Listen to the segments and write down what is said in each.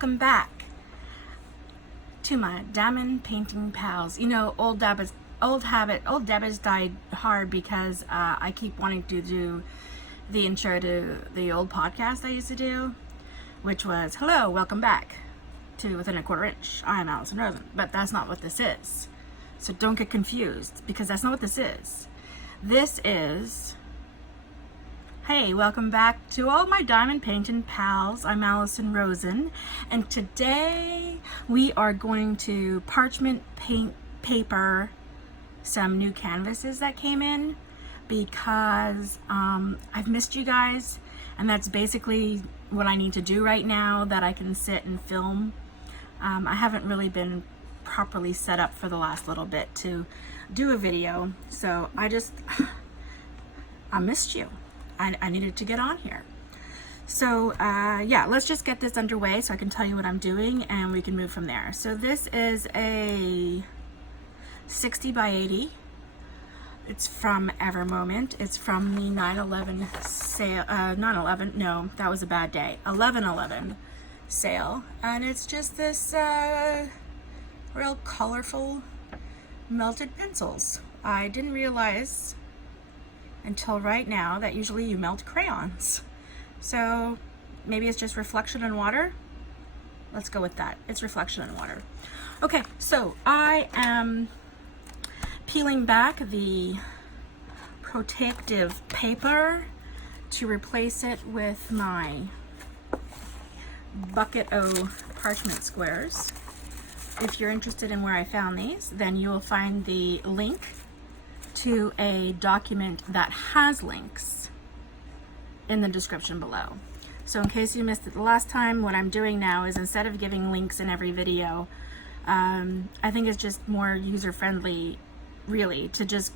welcome back to my diamond painting pals. You know, old Deb has died hard because I keep wanting to do the intro to the old podcast I used to do, which was, hello, welcome back to Within a Quarter Inch. I'm Allison Rosen, but that's not what this is. So don't get confused, because that's not what this is. This is, hey, welcome back to all my diamond painting pals. I'm Allison Rosen, and today we are going to parchment paper some new canvases that came in, because I've missed you guys, and that's basically what I need to do right now, that I can sit and film. I haven't really been properly set up for the last little bit to do a video, so I missed you. I needed to get on here. So yeah, let's just get this underway so I can tell you what I'm doing and we can move from there. So this is a 60 by 80. It's from Evermoment. It's from the 9/11 sale. 9/11, no, that was a bad day. 11/11 sale. And it's just this real colorful melted pencils. I didn't realize until right now that usually you melt crayons. So maybe it's just reflection in water. Let's go with that. It's reflection in water. Okay, so I am peeling back the protective paper to replace it with my bucket o parchment squares. If you're interested in where I found these, then you will find the link to a document that has links in the description below. So in case you missed it the last time, what I'm doing now is, instead of giving links in every video, I think it's just more user-friendly, really, to just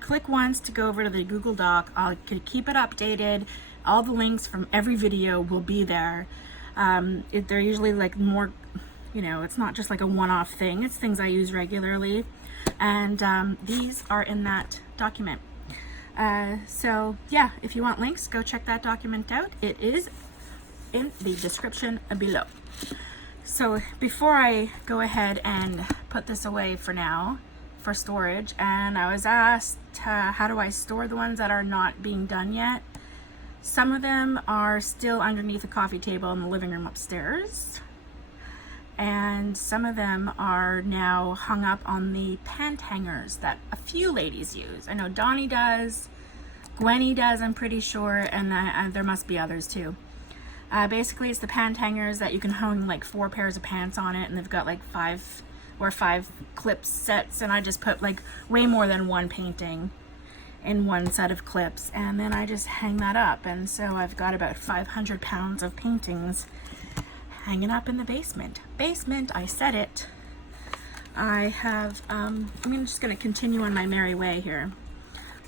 click once to go over to the Google Doc. I could keep it updated. All the links from every video will be there. They're usually like more, you know, it's not just like a one-off thing. It's things I use regularly. And these are in that document. So yeah, if you want links, go check that document out. It is in the description below. So before I go ahead and put this away for now for storage, and I was asked how do I store the ones that are not being done yet. Some of them are still underneath a coffee table in the living room upstairs, and some of them are now hung up on the pant hangers that a few ladies use. I know Donnie does, Gwenny does, I'm pretty sure, and there must be others too. Basically, it's the pant hangers that you can hang like 4 pairs of pants on it, and they've got like 5 clip sets, and I just put like way more than one painting in one set of clips, and then I just hang that up. And so I've got about 500 pounds of paintings hanging up in the basement. I said it. I have, I'm just going to continue on my merry way here.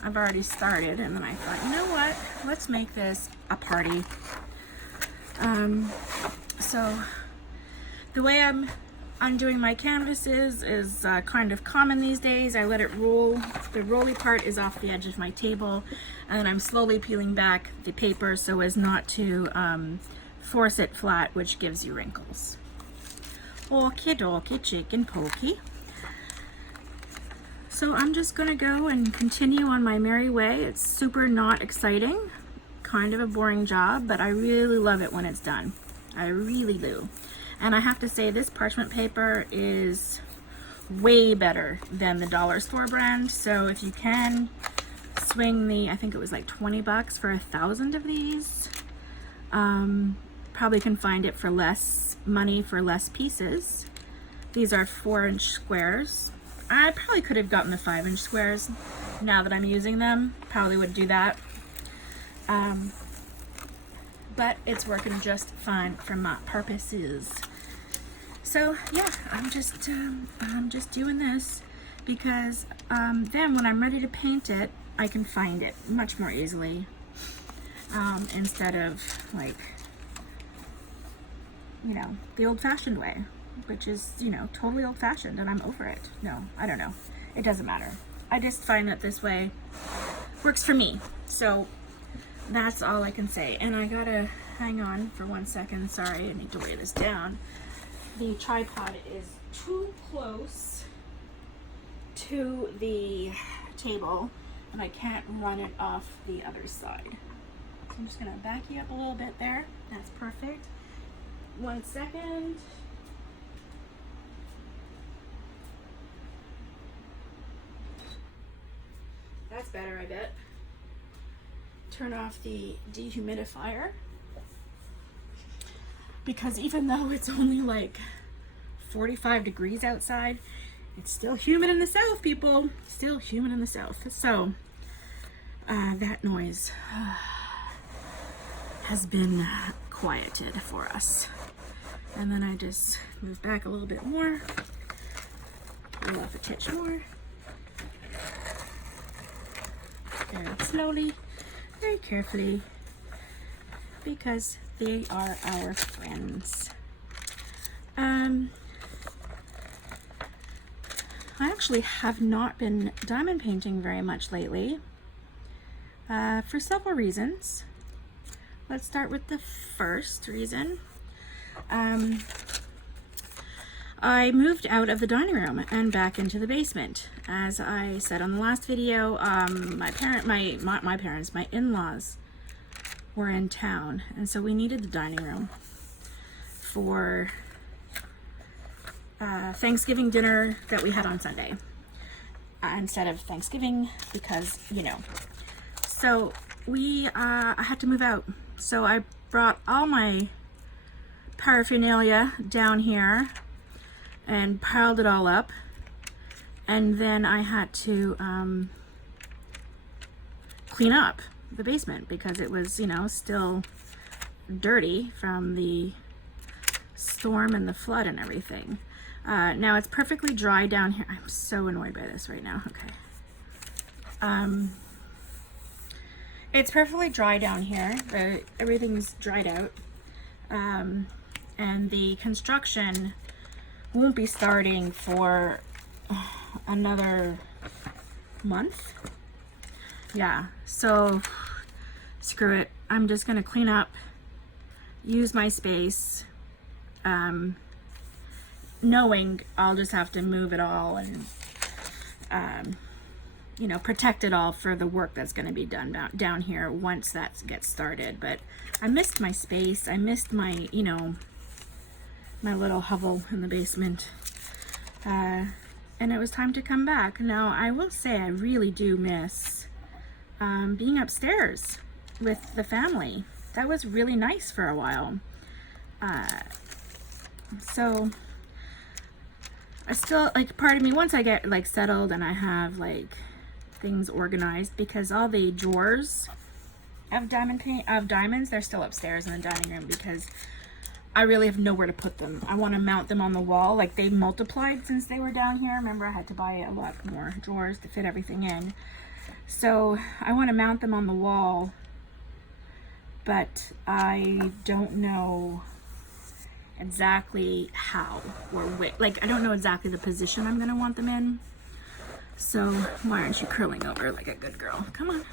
I've already started, and then I thought, you know what? Let's make this a party. So the way I'm undoing my canvases is kind of common these days. I let it roll. The rolly part is off the edge of my table, and then I'm slowly peeling back the paper so as not to force it flat, which gives you wrinkles. Okie dokie, chicken pokey. So I'm just gonna go and continue on my merry way. It's super not exciting, kind of a boring job, but I really love it when it's done. I really do. And I have to say, this parchment paper is way better than the dollar store brand. So if you can swing the, I think it was like 20 bucks for 1,000 of these, probably can find it for less money for less pieces. These are 4-inch squares. I probably could have gotten the 5-inch squares now that I'm using them. Probably would do that. But it's working just fine for my purposes. So yeah, I'm just doing this because then when I'm ready to paint it, I can find it much more easily, instead of like, you know, the old-fashioned way, which is, you know, totally old-fashioned, and I'm over it. No, I don't know. It doesn't matter. I just find that this way works for me. So that's all I can say. And I gotta hang on for 1 second. Sorry, I need to weigh this down. The tripod is too close to the table and I can't run it off the other side. So I'm just gonna back you up a little bit there. That's perfect. 1 second. That's better, I bet. Turn off the dehumidifier. Because even though it's only like 45 degrees outside, it's still humid in the south, people. Still humid in the south. So that noise has been quieted for us. And then I just move back a little bit more, pull off a touch more, very slowly, very carefully, because they are our friends. I actually have not been diamond painting very much lately, for several reasons. Let's start with the first reason. I moved out of the dining room and back into the basement. As I said on the last video, my in-laws were in town, and so we needed the dining room for Thanksgiving dinner that we had on Sunday instead of Thanksgiving, because, you know. So I had to move out. So I brought all my paraphernalia down here and piled it all up, and then I had to clean up the basement because it was, you know, still dirty from the storm and the flood and everything. Now it's perfectly dry down here. I'm so annoyed by this right now. Okay. It's perfectly dry down here. Everything's dried out. And the construction won't be starting for another month. Yeah, so screw it. I'm just gonna clean up, use my space, knowing I'll just have to move it all and you know, protect it all for the work that's going to be done down here once that gets started. But I missed my space. I missed my, you know, my little hovel in the basement. And it was time to come back. Now, I will say I really do miss being upstairs with the family. That was really nice for a while. So I still, like, part of me, once I get like settled and I have like things organized, because all the drawers of diamonds, they're still upstairs in the dining room because I really have nowhere to put them. I want to mount them on the wall. Like, they multiplied since they were down here. Remember, I had to buy a lot more drawers to fit everything in. So I want to mount them on the wall, but I don't know exactly how or which. Like, I don't know exactly the position I'm going to want them in. So why aren't you curling over like a good girl? Come on.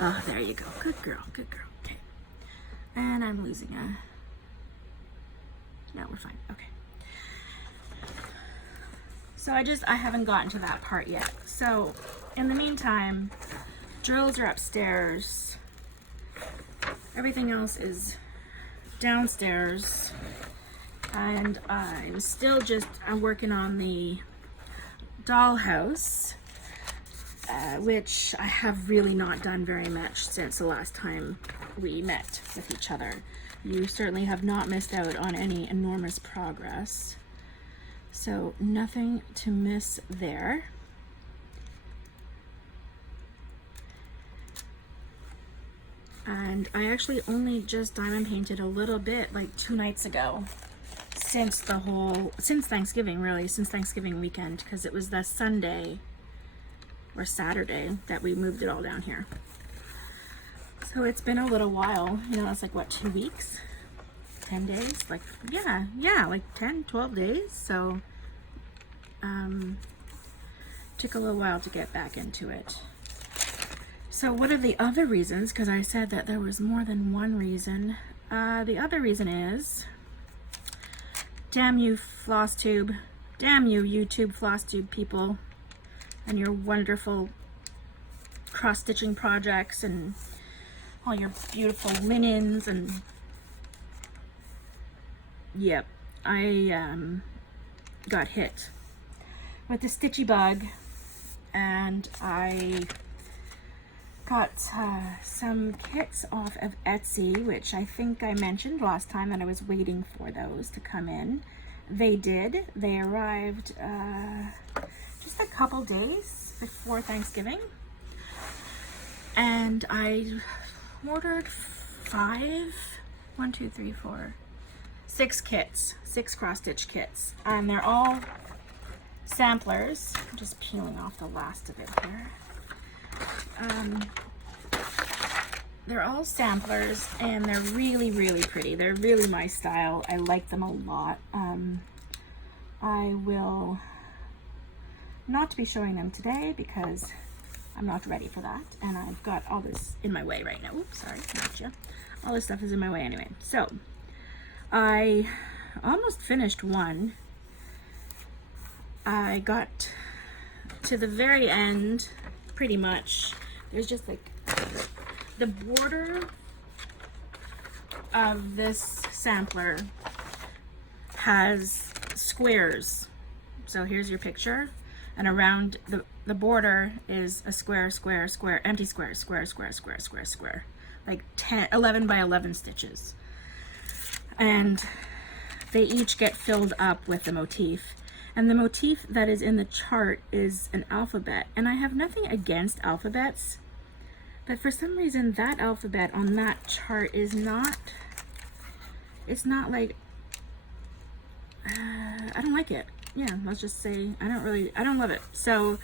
Oh, there you go. Good girl. Good girl. Okay. And I'm losing a... No, we're fine. Okay. So I haven't gotten to that part yet. So in the meantime, drills are upstairs. Everything else is downstairs. And I'm still I'm working on the dollhouse, which I have really not done very much since the last time we met with each other. You certainly have not missed out on any enormous progress, so nothing to miss there. And I actually only just diamond painted a little bit, like 2 nights ago, since Thanksgiving, really, since Thanksgiving weekend, because it was the Sunday or Saturday that we moved it all down here. So it's been a little while, you know. It's like, what, 2 weeks? 10 days? Like, yeah, like 10, 12 days. So, took a little while to get back into it. So what are the other reasons? Because I said that there was more than one reason. The other reason is, damn you floss tube, damn you YouTube floss tube people and your wonderful cross-stitching projects and all your beautiful linens. And yep, I got hit with the stitchy bug, and I got some kits off of Etsy, which I think I mentioned last time that I was waiting for those to come in. They did. They arrived just a couple days before Thanksgiving, and I ordered 6 kits, 6 cross-stitch kits, and they're all samplers. I'm just peeling off the last of it here. They're all samplers, and they're really, really pretty. They're really my style. I like them a lot. I will not be showing them today because I'm not ready for that, and I've got all this in my way right now. Oops, sorry, gotcha. All this stuff is in my way anyway. So I almost finished one. I got to the very end, pretty much. There's just like the border of this sampler has squares. So here's your picture, and around the border is a square, square, square, empty square, square, square, square, square, square, like 11 by 11 stitches. And they each get filled up with the motif. And the motif that is in the chart is an alphabet. And I have nothing against alphabets, but for some reason that alphabet on that chart is not, it's not like, I don't like it. Yeah, let's just say I don't love it. So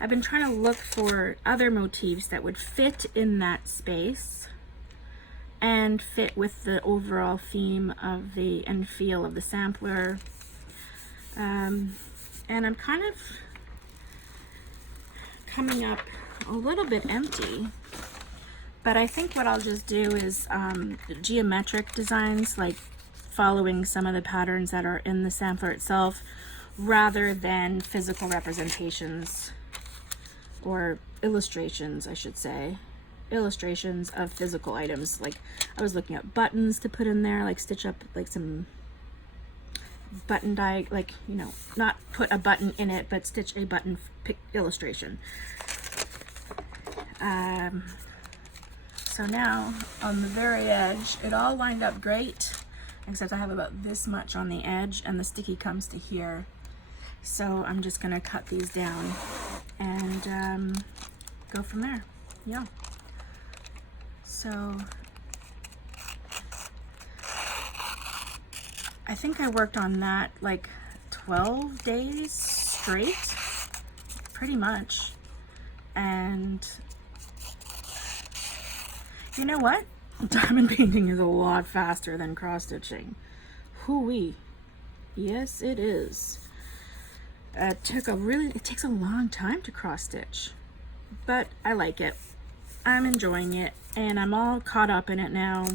I've been trying to look for other motifs that would fit in that space and fit with the overall theme of the and feel of the sampler. And I'm kind of coming up a little bit empty, but I think what I'll just do is geometric designs, like following some of the patterns that are in the sampler itself, rather than physical representations or illustrations, I should say. Illustrations of physical items. Like I was looking at buttons to put in there, like stitch up like some button like, you know, not put a button in it, but stitch a button illustration. So now on the very edge, it all lined up great, except I have about this much on the edge and the sticky comes to here. So I'm just gonna cut these down and go from there. Yeah. So I think I worked on that like 12 days straight, pretty much. And you know what? Diamond painting is a lot faster than cross stitching. Hoo-wee. Yes, it is. It takes a long time to cross stitch, but I like it. I'm enjoying it, and I'm all caught up in it now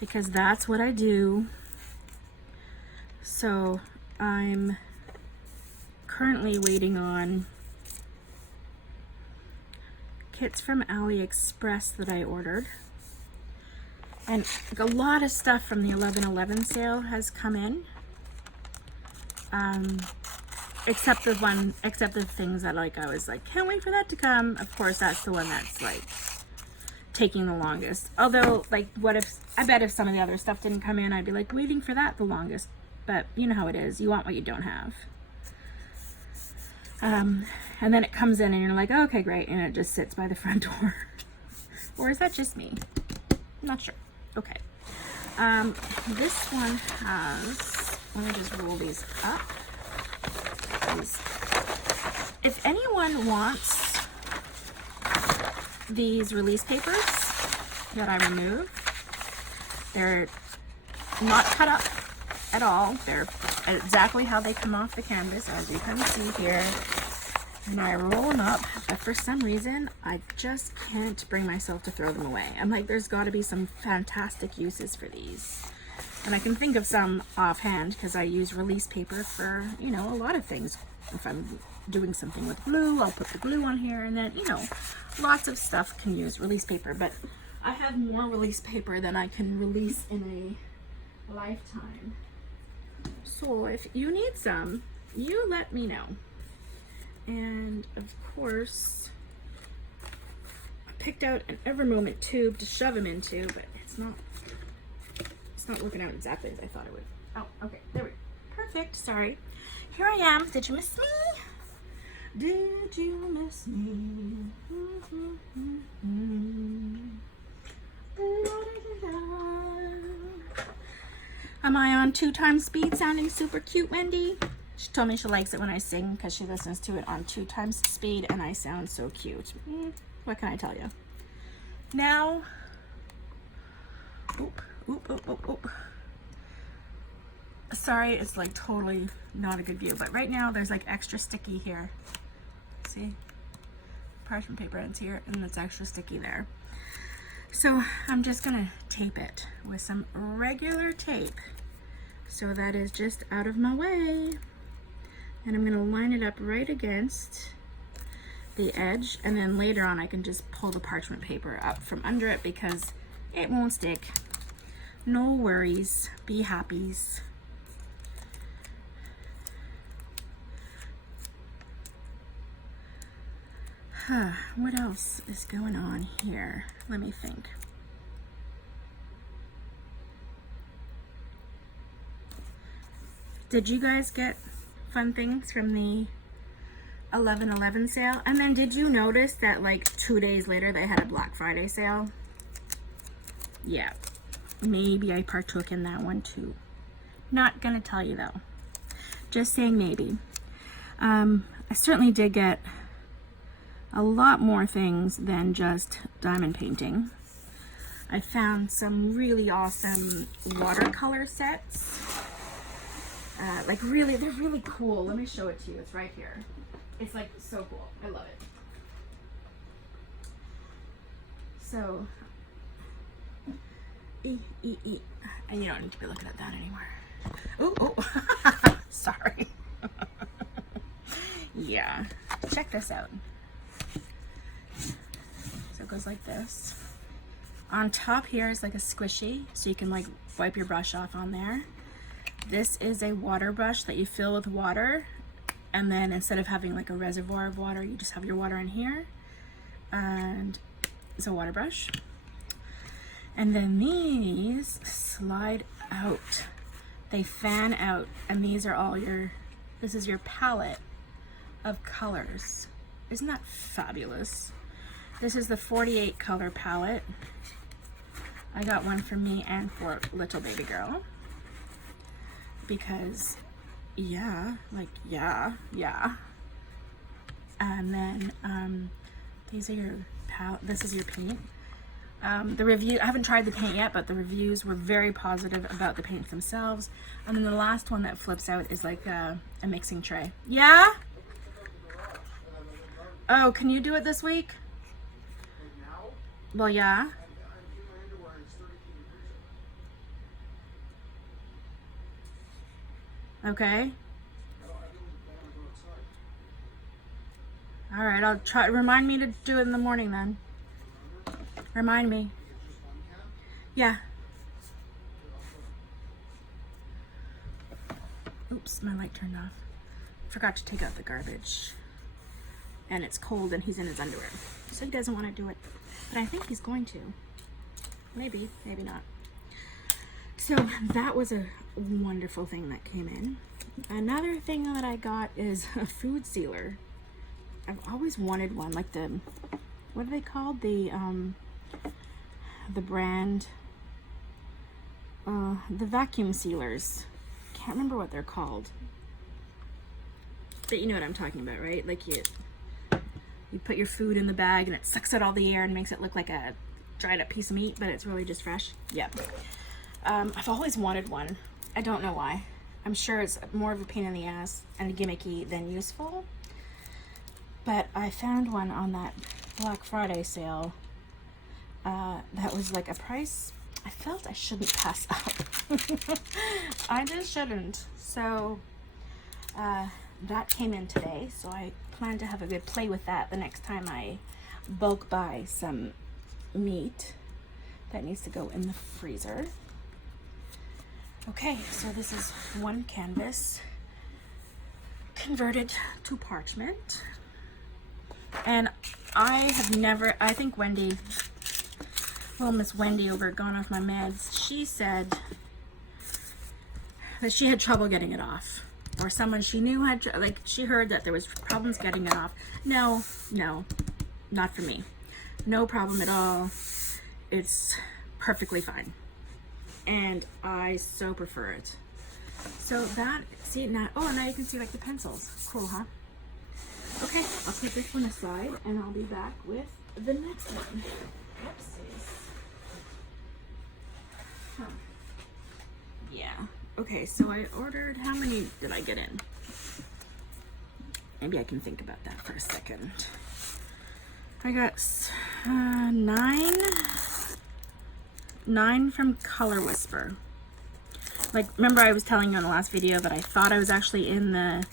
because that's what I do. So I'm currently waiting on kits from AliExpress that I ordered, and a lot of stuff from the 11/11 sale has come in, except the things that like I was like, can't wait for that to come. Of course, that's the one that's like taking the longest. Although, like, I bet if some of the other stuff didn't come in, I'd be like waiting for that the longest. But you know how it is. You want what you don't have. And then it comes in and you're like, oh, okay, great. And it just sits by the front door. Or is that just me? I'm not sure. Okay. This one has, let me just roll these up. If anyone wants these release papers that I removed, they're not cut up at all. They're exactly how they come off the canvas, as you can see here. and I roll them up, but for some reason, I just can't bring myself to throw them away. I'm like, there's got to be some fantastic uses for these. And I can think of some offhand because I use release paper for, you know, a lot of things. If I'm doing something with glue, I'll put the glue on here, and then, you know, lots of stuff can use release paper, but I have more release paper than I can release in a lifetime. So if you need some, you let me know. And of course, I picked out an Ever Moment tube to shove them into, but it's not working out exactly as I thought it would. Oh, okay, there we go. Perfect, sorry. Here I am. Did you miss me? Did you miss me? Am I on 2x speed sounding super cute, Wendy? She told me she likes it when I sing because she listens to it on 2x speed and I sound so cute. What can I tell you? Now, oop. Sorry, it's like totally not a good view, but right now there's like extra sticky here. See? Parchment paper ends here and it's extra sticky there. So I'm just gonna tape it with some regular tape so that is just out of my way. And I'm gonna line it up right against the edge, and then later on I can just pull the parchment paper up from under it because it won't stick. No worries, be happies. What else is going on here? Let me think. Did you guys get fun things from the 11/11 sale? And then did you notice that like 2 days later they had a Black Friday sale? Yeah, maybe I partook in that one too. Not gonna tell you though. Just saying maybe. I certainly did get a lot more things than just diamond painting. I found some really awesome watercolor sets. Like really, they're really cool. Let me show it to you. It's right here. It's like so cool. I love it. So, and you don't need to be looking at that anymore. Oh, sorry. Yeah, check this out. So it goes like this. On top here is like a squishy, so you can like wipe your brush off on there. This is a water brush that you fill with water, and then instead of having like a reservoir of water, you just have your water in here, and it's a water brush. And then these slide out. They fan out, and these are all this is your palette of colors. Isn't that fabulous? This is the 48 color palette. I got one for me and for little baby girl. Because, yeah. And then, these are your this is your paint. The review, I haven't tried the paint yet, but the reviews were very positive about the paints themselves. And then the last one that flips out is like a mixing tray. Yeah? Oh, can you do it this week? Well, yeah. Okay. All right, I'll try. Remind me to do it in the morning then. Remind me. Yeah. Oops, my light turned off. Forgot to take out the garbage. And it's cold and he's in his underwear. So he doesn't want to do it. But I think he's going to. Maybe, maybe not. So that was a wonderful thing that came in. Another thing that I got is a food sealer. I've always wanted one, like the, what are they called? The brand, the vacuum sealers. Can't remember what they're called. But you know what I'm talking about, right? Like you put your food in the bag and it sucks out all the air and makes it look like a dried up piece of meat, but it's really just fresh. Yep. I've always wanted one. I don't know why. I'm sure it's more of a pain in the ass and gimmicky than useful. but I found one on that Black Friday sale that was like a price I felt I shouldn't pass up. I just shouldn't. So that came in today, so I plan to have a good play with that the next time I bulk buy some meat that needs to go in the freezer. Okay, so this is one canvas converted to parchment. And I have never, I think Wendy, well, Miss Wendy over at Gone Off My Meds, she said that she had trouble getting it off. Or someone she knew had, like, she heard that there was problems getting it off. No, not for me. No problem at all. It's perfectly fine. And I so prefer it. So that, see it now, oh, now you can see like the pencils. Cool, huh? Okay, I'll put this one aside and I'll be back with the next one. Oopsies. Huh. Yeah. Okay, so I ordered, how many did I get in? Maybe I can think about that for a second. I got 9 from Color Whisper. Like, remember I was telling you on the last video that I thought I was actually in the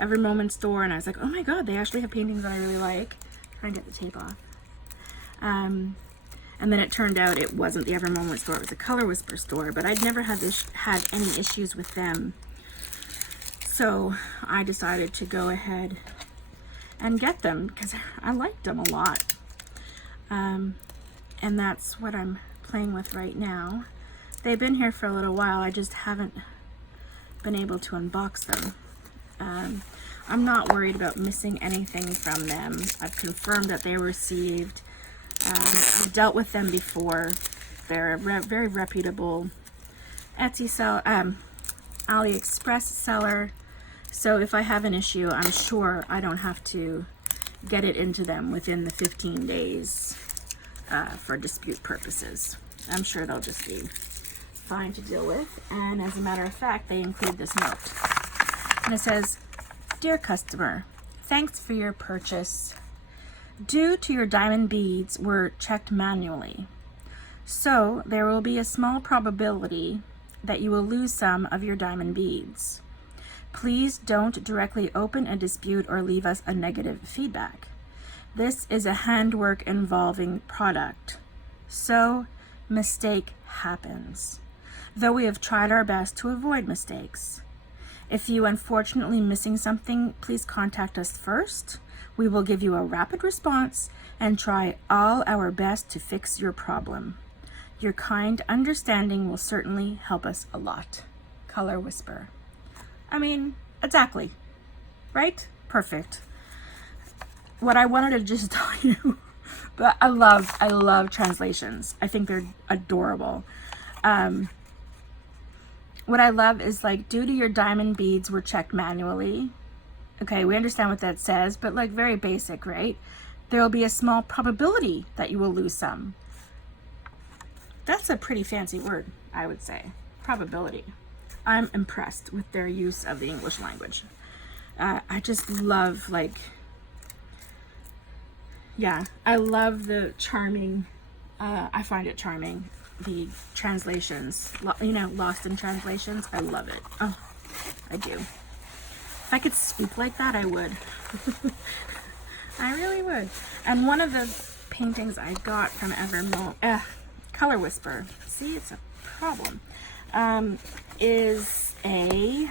Every Moment store, and I was like, oh my god, they actually have paintings that I really like. Trying to get the tape off. And then it turned out it wasn't the Every Moment store, it was a Color Whisper store, but I'd never had any issues with them. So I decided to go ahead and get them because I liked them a lot. And that's what I'm playing with right now. They've been here for a little while, I just haven't been able to unbox them. I'm not worried about missing anything from them. I've confirmed that they were received. I've dealt with them before. They're a very reputable Etsy seller, AliExpress seller. So if I have an issue, I'm sure I don't have to get it into them within the 15 days for dispute purposes. I'm sure they'll just be fine to deal with. And as a matter of fact, they include this note. And it says, "Dear customer, thanks for your purchase. Due to your diamond beads were checked manually, so there will be a small probability that you will lose some of your diamond beads. Please don't directly open a dispute or leave us a negative feedback. This is a handwork involving product, so mistake happens, though we have tried our best to avoid mistakes. If you unfortunately missing something, please contact us first. We will give you a rapid response and try all our best to fix your problem. Your kind understanding will certainly help us a lot. Color Whisper." I mean, exactly, right? Perfect. What I wanted to just tell you, but I love translations. I think they're adorable. What I love is like, due to your diamond beads were checked manually. Okay, we understand what that says, but like very basic, right? There will be a small probability that you will lose some. That's a pretty fancy word, I would say. Probability. I'm impressed with their use of the English language. I just love, like, yeah, I love the charming, I find it charming, the translations, you know, lost in translations. I love it. Oh, I do. If I could speak like that, I would. I really would. And one of the paintings I got from Color Whisper, see, it's a problem, is a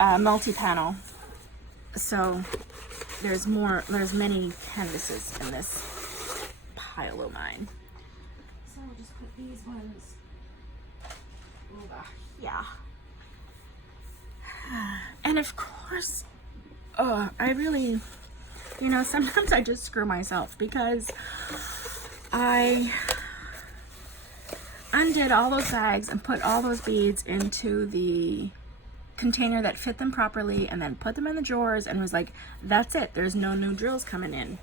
multi-panel. So there's many canvases in this pile of mine. So I'll just put these ones over here. And of course, I really, you know, sometimes I just screw myself because I undid all those bags and put all those beads into the container that fit them properly and then put them in the drawers and was like, that's it, there's no new drills coming in.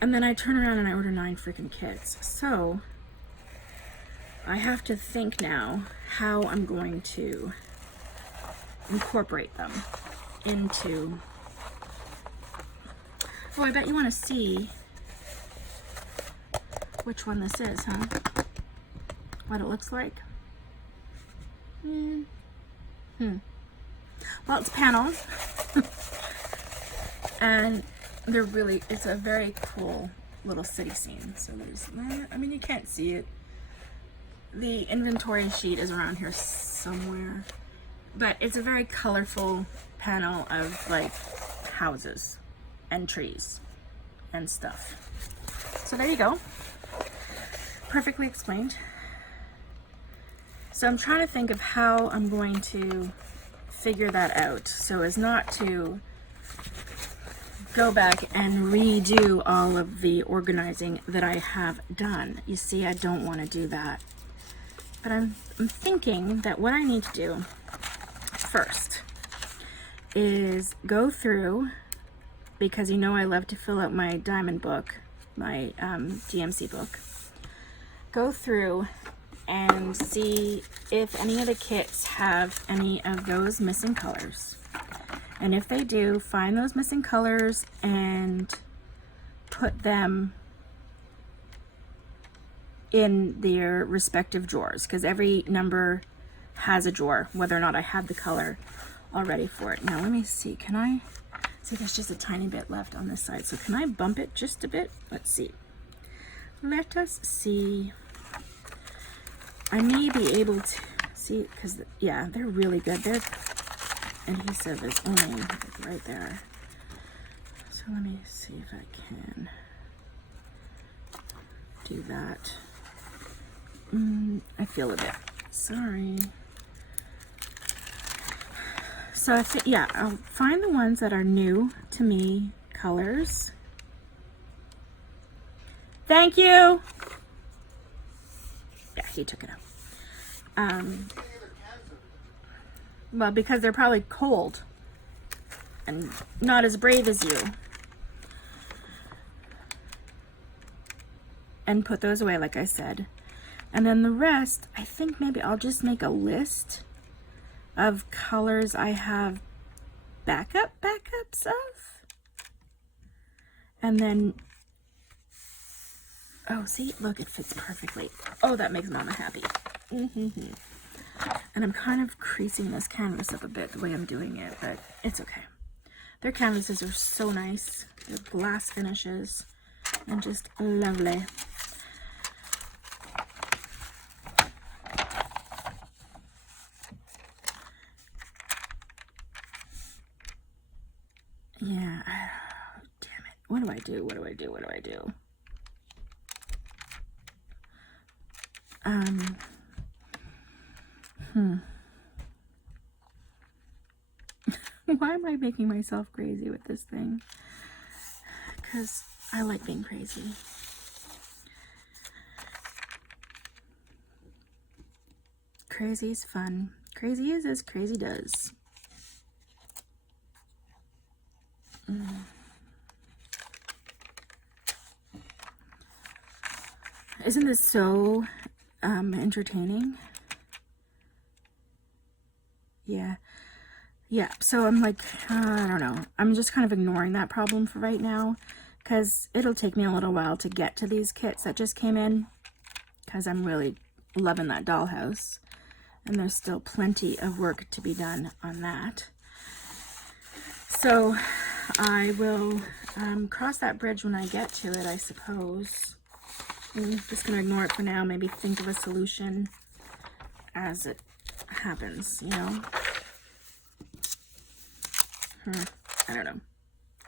And then I turn around and I order 9 freaking kits. So I have to think now how I'm going to incorporate them into Oh, I bet you want to see which one this is, huh? What it looks like. Well, it's panels. And they're really, it's a very cool little city scene. So there's, I mean, you can't see it. The inventory sheet is around here somewhere. But it's a very colorful panel of like houses and trees and stuff. So there you go. Perfectly explained. So I'm trying to think of how I'm going to figure that out so as not to go back and redo all of the organizing that I have done. You see, I don't want to do that. But I'm thinking that what I need to do first is go through, because you know I love to fill out my diamond book, my DMC book, go through and see if any of the kits have any of those missing colors. And if they do, find those missing colors and put them in their respective drawers, because every number has a drawer, whether or not I have the color already for it. Now let me see, can I see, there's just a tiny bit left on this side, so can I bump it just a bit? Let's see. Let us see. I may be able to see, because yeah, they're really good. Their adhesive is only like right there. So let me see if I can do that. I feel a bit sorry. So yeah, I'll find the ones that are new to me colors. Thank you. Yeah, he took it out. Well, because they're probably cold and not as brave as you. And put those away, like I said. And then the rest, I think maybe I'll just make a list of colors I have backups of. And then, oh, see, look, it fits perfectly. Oh, that makes Mama happy. And I'm kind of creasing this canvas up a bit the way I'm doing it, but it's okay. Their canvases are so nice. They're glass finishes and just lovely. Yeah, damn it. What do I do? What do I do? What do I do? Why am I making myself crazy with this thing? Because I like being crazy. Crazy's fun. Crazy is as crazy does. Isn't this so entertaining? Yeah, so I'm like, I don't know. I'm just kind of ignoring that problem for right now, because it'll take me a little while to get to these kits that just came in, because I'm really loving that dollhouse, and there's still plenty of work to be done on that. So I will cross that bridge when I get to it, I suppose. I'm just going to ignore it for now, maybe think of a solution as it happens, you know? I don't know.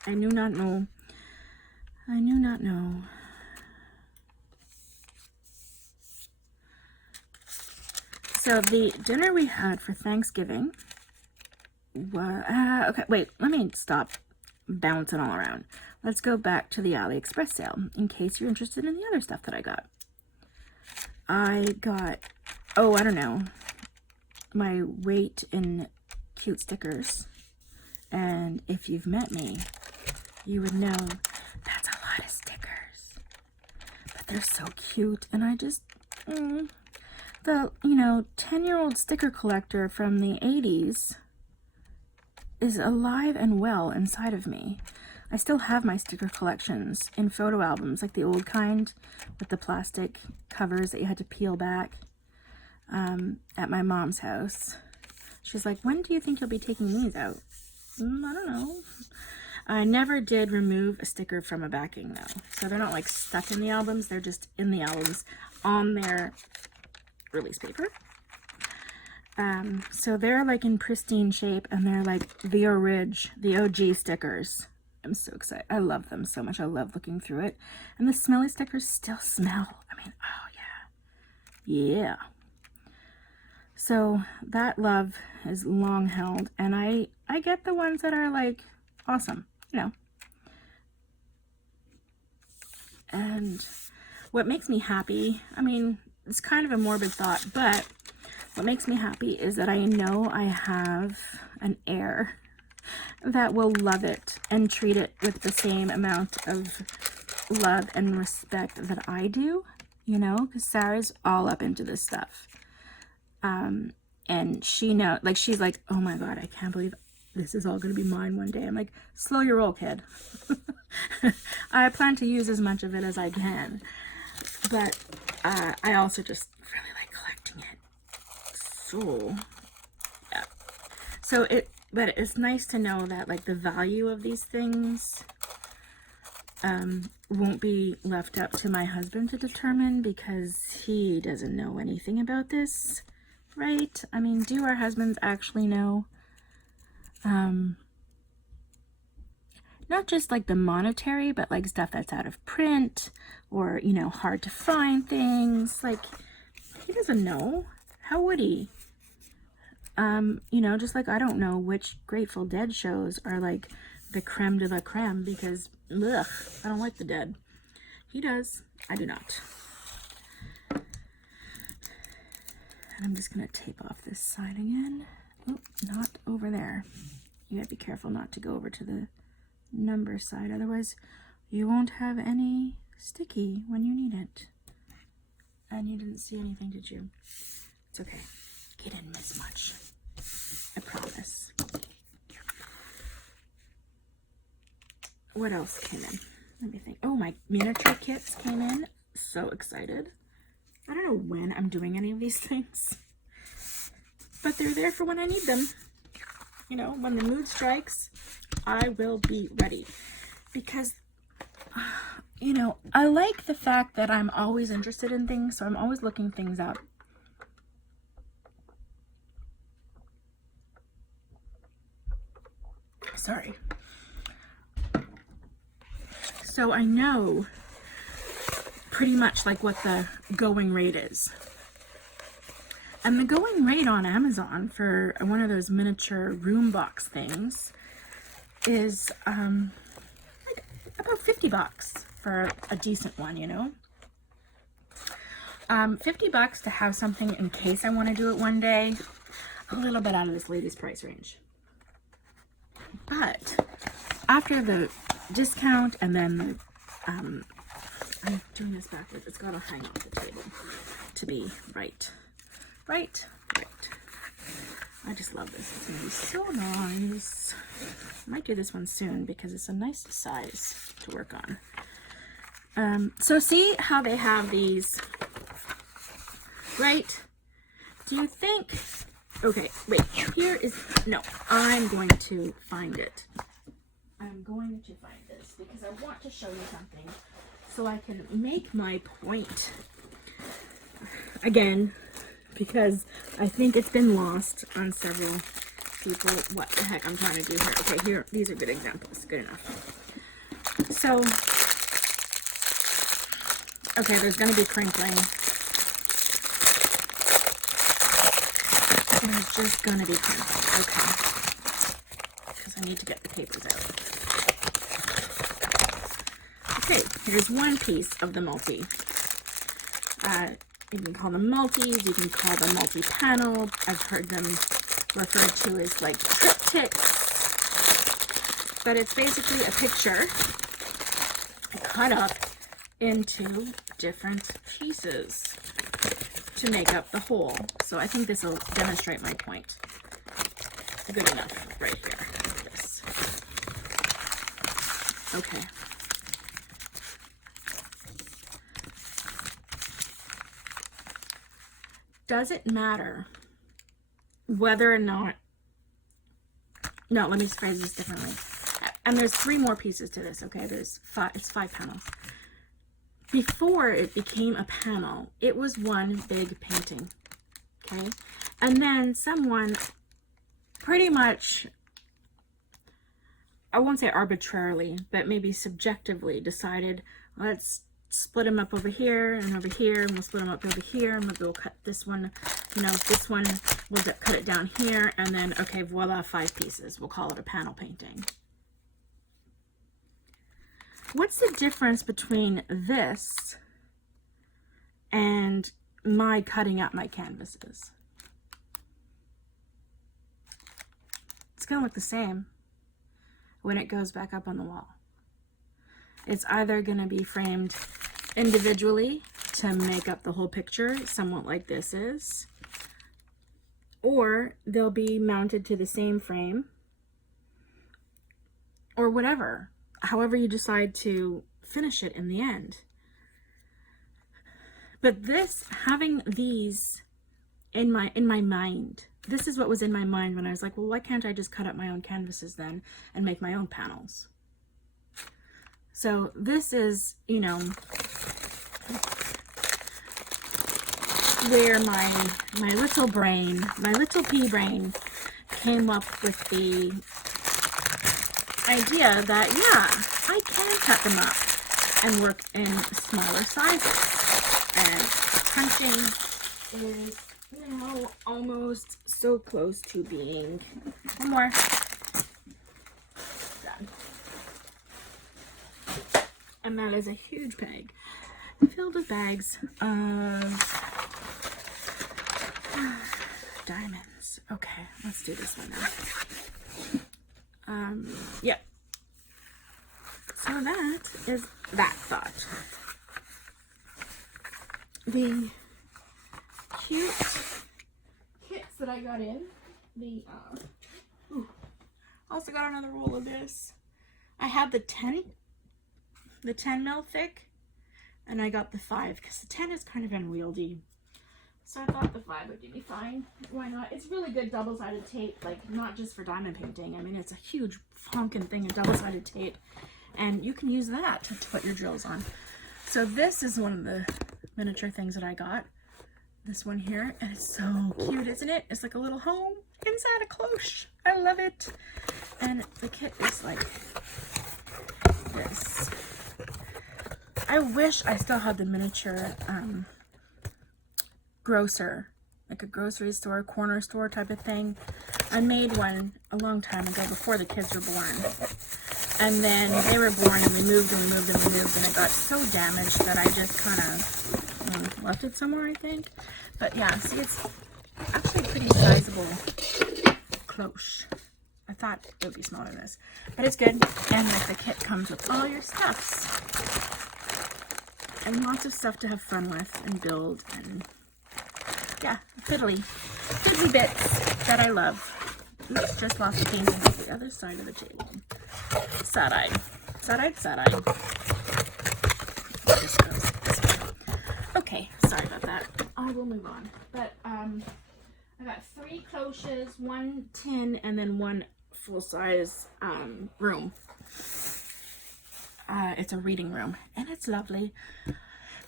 I knew not know. I knew not know. So the dinner we had for Thanksgiving was, okay, wait, let me stop bouncing all around. Let's go back to the AliExpress sale in case you're interested in the other stuff that I got. I got, oh, I don't know, my weight in cute stickers. And if you've met me, you would know that's a lot of stickers. But they're so cute. And I just, the, 10-year-old sticker collector from the 80s is alive and well inside of me. I still have my sticker collections in photo albums, like the old kind with the plastic covers that you had to peel back, at my mom's house. She's like, when do you think you'll be taking these out? I don't know. I never did remove a sticker from a backing though. So they're not like stuck in the albums. They're just in the albums on their release paper. So they're like in pristine shape, and they're like the OG stickers. I'm so excited. I love them so much. I love looking through it. And the smelly stickers still smell. I mean, oh yeah. Yeah. So that love is long held, and I get the ones that are like awesome, you know. And what makes me happy, I mean, it's kind of a morbid thought, but what makes me happy is that I know I have an heir that will love it and treat it with the same amount of love and respect that I do, you know, because Sarah's all up into this stuff. And she like, she's like, oh my God, I can't believe this is all going to be mine one day. I'm like, slow your roll, kid. I plan to use as much of it as I can, but I also just really like collecting it. So, yeah. So but it's nice to know that like the value of these things won't be left up to my husband to determine, because he doesn't know anything about this, right? I mean, do our husbands actually know? Not just like the monetary, but like stuff that's out of print, or, you know, hard to find things. Like, he doesn't know. How would he? You know, just like I don't know which Grateful Dead shows are like the creme de la creme, because ugh, I don't like the Dead. He does. I do not. And I'm just gonna tape off this side again. Oh, not over there. You gotta be careful not to go over to the number side, otherwise you won't have any sticky when you need it. And you didn't see anything, did you? It's okay. You didn't miss much. I promise. What else came in? Let me think. Oh, my miniature kits came in. So excited. I don't know when I'm doing any of these things, but they're there for when I need them. You know, when the mood strikes, I will be ready. Because, you know, I like the fact that I'm always interested in things, so I'm always looking things up. Sorry. So I know pretty much like what the going rate is. And the going rate on Amazon for one of those miniature room box things is like about $50 for a decent one, you know. $50 to have something in case I want to do it one day. A little bit out of this lady's price range. But after the discount, and then the, I'm doing this backwards. It's got to hang off the table to be right. Right. I just love this. It's going to be so nice. I might do this one soon because it's a nice size to work on. So see how they have these, right? Do you think... Okay, wait, here is, no, I'm going to find it. I'm going to find this because I want to show you something so I can make my point again, because I think it's been lost on several people what the heck I'm trying to do here. Okay, here, these are good examples, good enough. So, okay, there's going to be crinkling. There's just gonna be crinkling, okay, because I need to get the papers out. Okay, here's one piece of the multi. You can call them multis, you can call them multi-panel. I've heard them referred to as like triptychs, but it's basically a picture cut up into different pieces to make up the whole. So I think this will demonstrate my point. Good enough right here. This. Okay. Does it matter whether or not, no, let me phrase this differently. And there's 3 more pieces to this, okay? It's 5 panels. Before it became a panel, it was one big painting, okay? And then someone pretty much, I won't say arbitrarily, but maybe subjectively decided, let's split them up over here, and we'll split them up over here, and maybe we'll cut this one, you know, this one, we'll cut it down here, and then, okay, voila, 5 pieces. We'll call it a panel painting. What's the difference between this and my cutting up my canvases? It's gonna look the same when it goes back up on the wall. It's either gonna be framed individually to make up the whole picture, somewhat like this is, or they'll be mounted to the same frame, or whatever, however you decide to finish it in the end. But this, having these in my mind, this is what was in my mind when I was like, well, why can't I just cut up my own canvases then and make my own panels? So this is, you know, where my little brain, my little pea brain came up with the idea that, yeah, I can cut them up and work in smaller sizes. And punching is, you know, almost so close to being one more done. And that is a huge bag filled with bags of diamonds. Okay, let's do this one now. Yeah. So that is that thought. The cute kits that I got in, also got another roll of this. I had the 10 mil thick, and I got the 5 because the 10 is kind of unwieldy. So I thought the 5 would do me fine. Why not? It's really good double-sided tape, like not just for diamond painting. I mean, it's a huge honking thing of double-sided tape, and you can use that to put your drills on. So this is one of the miniature things that I got. This one here, and it's so cute, isn't it? It's like a little home inside a cloche. I love it. And the kit is like this. I wish I still had the miniature grocer, like a grocery store, corner store type of thing. I made one a long time ago before the kids were born. And then they were born and we moved and we moved and we moved, and it got so damaged that I just kind of left it somewhere, I think. But yeah, see, it's actually a pretty sizable cloche. I thought it would be smaller than this, but it's good. And like the kit comes with all your stuffs and lots of stuff to have fun with and build, and yeah, fiddly bits that I love. Oops, just lost the painting on the other side of the table. Side-eye. Side-eye, side-eye. This goes this way. Okay, sorry about that. I will move on. But I got 3 cloches, 1 tin, and then 1 full-size room. It's a reading room, and it's lovely.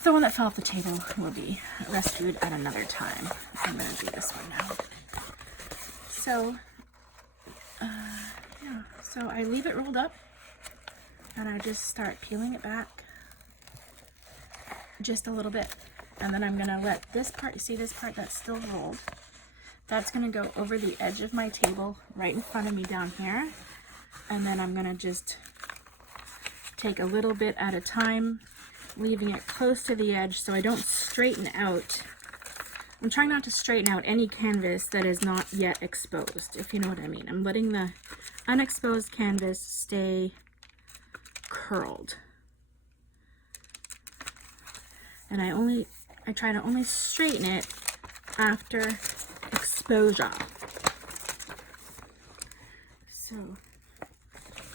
The one that fell off the table will be rescued at another time. I'm going to do this one now. So, yeah. So I leave it rolled up, and I just start peeling it back just a little bit. And then I'm going to let this part, you see this part that's still rolled, that's going to go over the edge of my table right in front of me down here. And then I'm going to just take a little bit at a time, leaving it close to the edge so I don't straighten out. I'm trying not to straighten out any canvas that is not yet exposed, if you know what I mean. I'm letting the unexposed canvas stay curled. And I try to only straighten it after exposure. So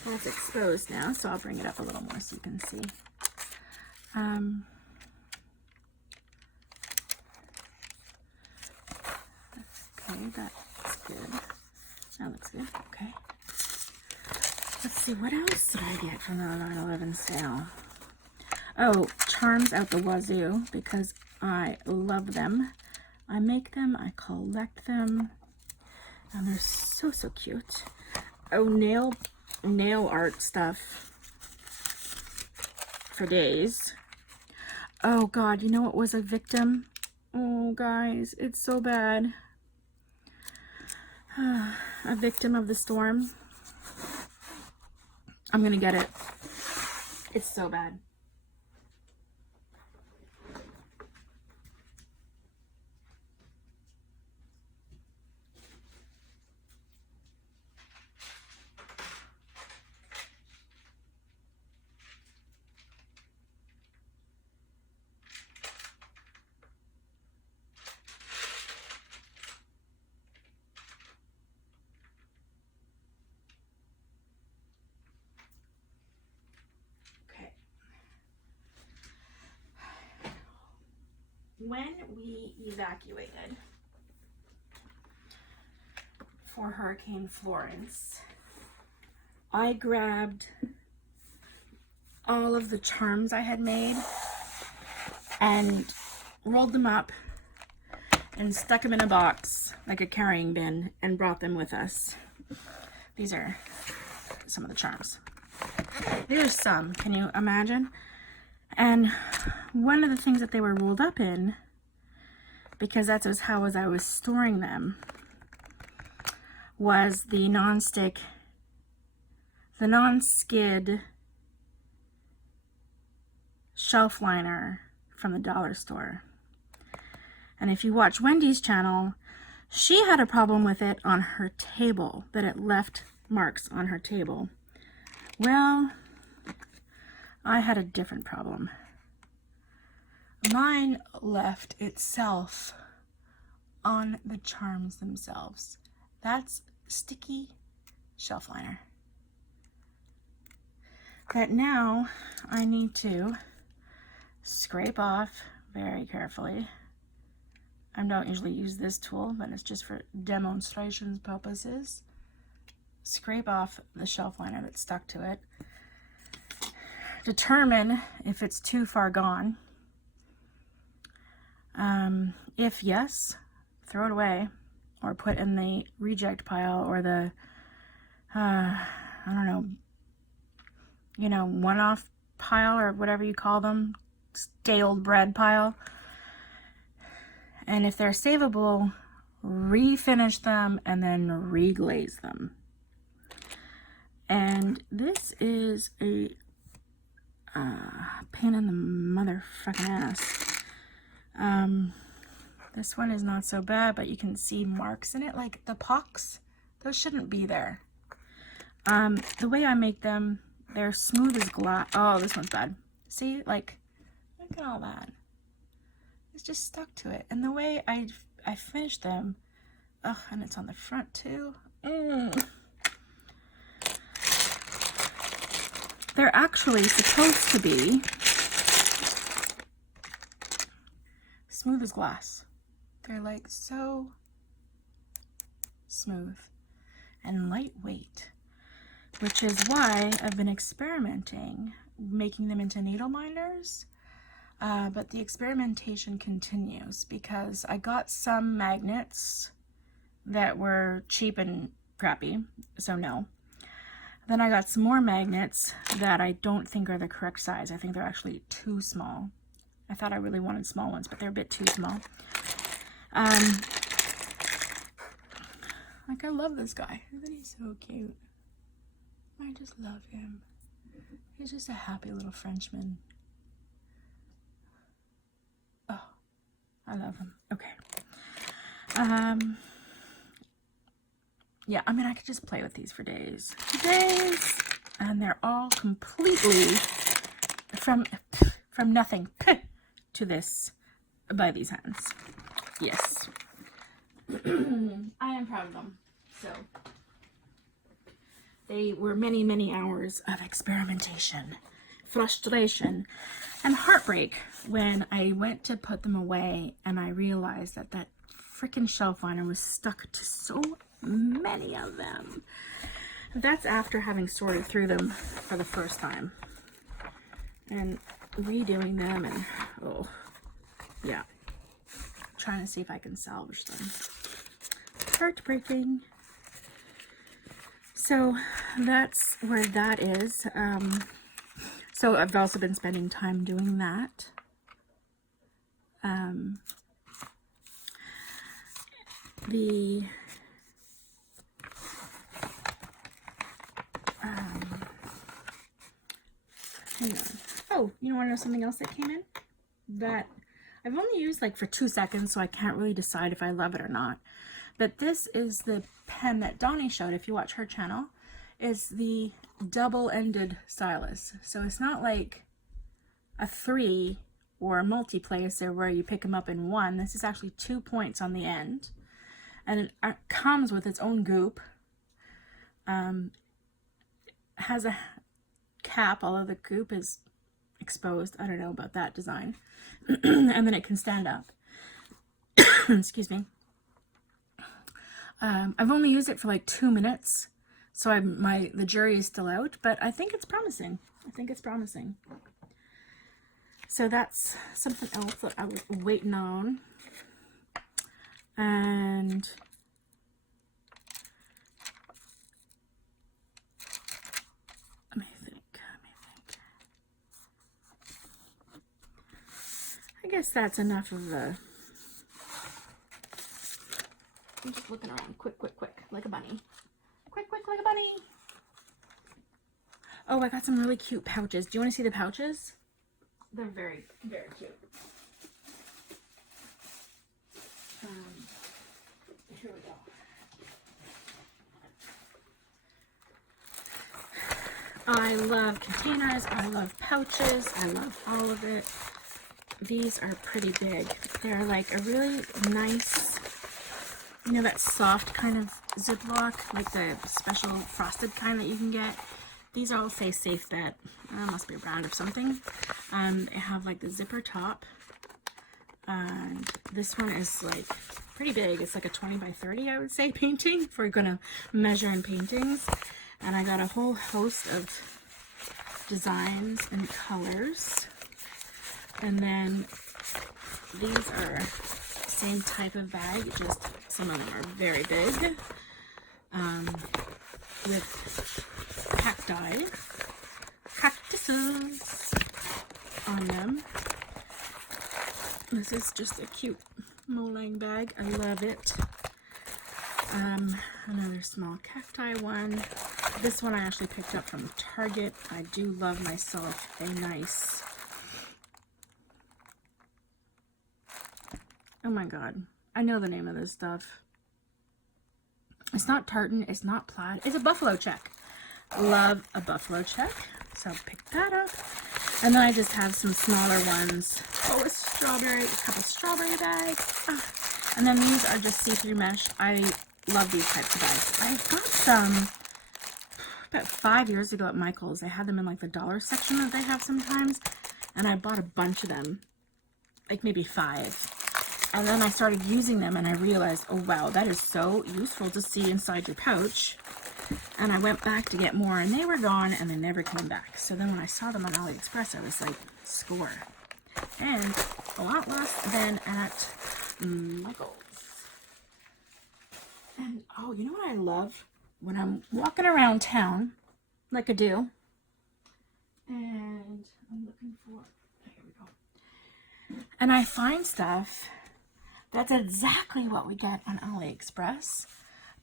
Well, it's exposed now, so I'll bring it up a little more so you can see. Okay, that's good. That looks good. Okay. Let's see, what else did I get from the 9/11 sale? Oh, charms out the wazoo, because I love them. I make them, I collect them, and they're so, so cute. Oh, nail art stuff for days. Oh God, you know what was a victim? Oh guys, it's so bad. A victim of the storm. I'm gonna get it. It's so bad. When we evacuated for Hurricane Florence, I grabbed all of the charms I had made and rolled them up and stuck them in a box like a carrying bin and brought them with us. These are some of the charms. There's some, can you imagine? And one of the things that they were rolled up in, because that's how I was storing them, was the non-skid shelf liner from the dollar store. And if you watch Wendy's channel, she had a problem with it on her table, that it left marks on her table. Well, I had a different problem. Mine left itself on the charms themselves. That's sticky shelf liner that now I need to scrape off very carefully. I don't usually use this tool, but it's just for demonstration purposes. Scrape off the shelf liner that's stuck to it. Determine if it's too far gone. If yes, throw it away or put in the reject pile or the, I don't know, one-off pile or whatever you call them, stale bread pile. And if they're savable, refinish them and then reglaze them. And this is a pain in the motherfucking ass. This one is not so bad, but you can see marks in it, like the pox. Those shouldn't be there. The way I make them, they're smooth as glass. Oh, this one's bad. See, like, look at all that. It's just stuck to it. And the way I finished them, oh, and it's on the front too. They're actually supposed to be smooth as glass. They're like so smooth and lightweight, which is why I've been experimenting, making them into needle minders. But the experimentation continues because I got some magnets that were cheap and crappy, so no. Then I got some more magnets that I don't think are the correct size. I think they're actually too small. I thought I really wanted small ones, but they're a bit too small. Like, I love this guy. Isn't he so cute? I just love him. He's just a happy little Frenchman. Oh, I love him. Okay. Yeah, I mean, I could just play with these for days. And they're all completely from nothing to this by these hands. Yes. I am proud of them. So They were many, many hours of experimentation, frustration, and heartbreak when I went to put them away and I realized that that freaking shelf liner was stuck to so many of them. That's after having sorted through them for the first time and redoing them, and oh yeah, trying to see if I can salvage them. Heartbreaking. So that's where that is. So I've also been spending time doing that. Hang on. Oh, you want to know something else that came in? That I've only used like for 2 seconds, so I can't really decide if I love it or not. But this is the pen that Donnie showed, if you watch her channel. It's the double-ended stylus. So it's not like a 3 or a multi-placer where you pick them up in one. This is actually 2 points on the end. And it comes with its own goop. Has a cap, although the goop is exposed. I don't know about that design. And then it can stand up. Excuse me. I've only used it for like 2 minutes, so the jury is still out, but I think it's promising. I think it's promising. So that's something else that I was waiting on. And let me think. I guess that's enough of the... I'm just looking around. Quick, like a bunny. Quick, like a bunny. Oh, I got some really cute pouches. Do you want to see the pouches? They're very, very cute. Here we go. I love containers. I love pouches. I love all of it. These are pretty big. They're like a really nice, you know, that soft kind of Ziploc, like the special frosted kind that you can get. These all say safe bet. Must be a brand of something. They have like the zipper top. And this one is like pretty big. It's like a 20 by 30, I would say, painting, if we're gonna measure in paintings. And I got a whole host of designs and colors. And then these are same type of bag, just some of them are very big, with cactuses on them. This is just a cute Molang bag. I love it. Another small cacti one. This one I actually picked up from Target. I do love myself a nice... Oh my god. I know the name of this stuff. It's not tartan. It's not plaid. It's a buffalo check. Love a buffalo check. So I'll pick that up. And then I just have some smaller ones. Oh, a couple strawberry bags. And then these are just see-through mesh. I love these types of bags. I got some about 5 years ago at Michael's. They had them in like the dollar section that they have sometimes. And I bought a bunch of them. Like maybe 5. And then I started using them and I realized, oh wow, that is so useful to see inside your pouch. And I went back to get more and they were gone and they never came back. So then when I saw them on AliExpress, I was like, score. And a lot less than at Michael's. And oh, you know what I love? When I'm walking around town, like I do, and I'm looking for, here we go. And I find stuff that's exactly what we get on AliExpress,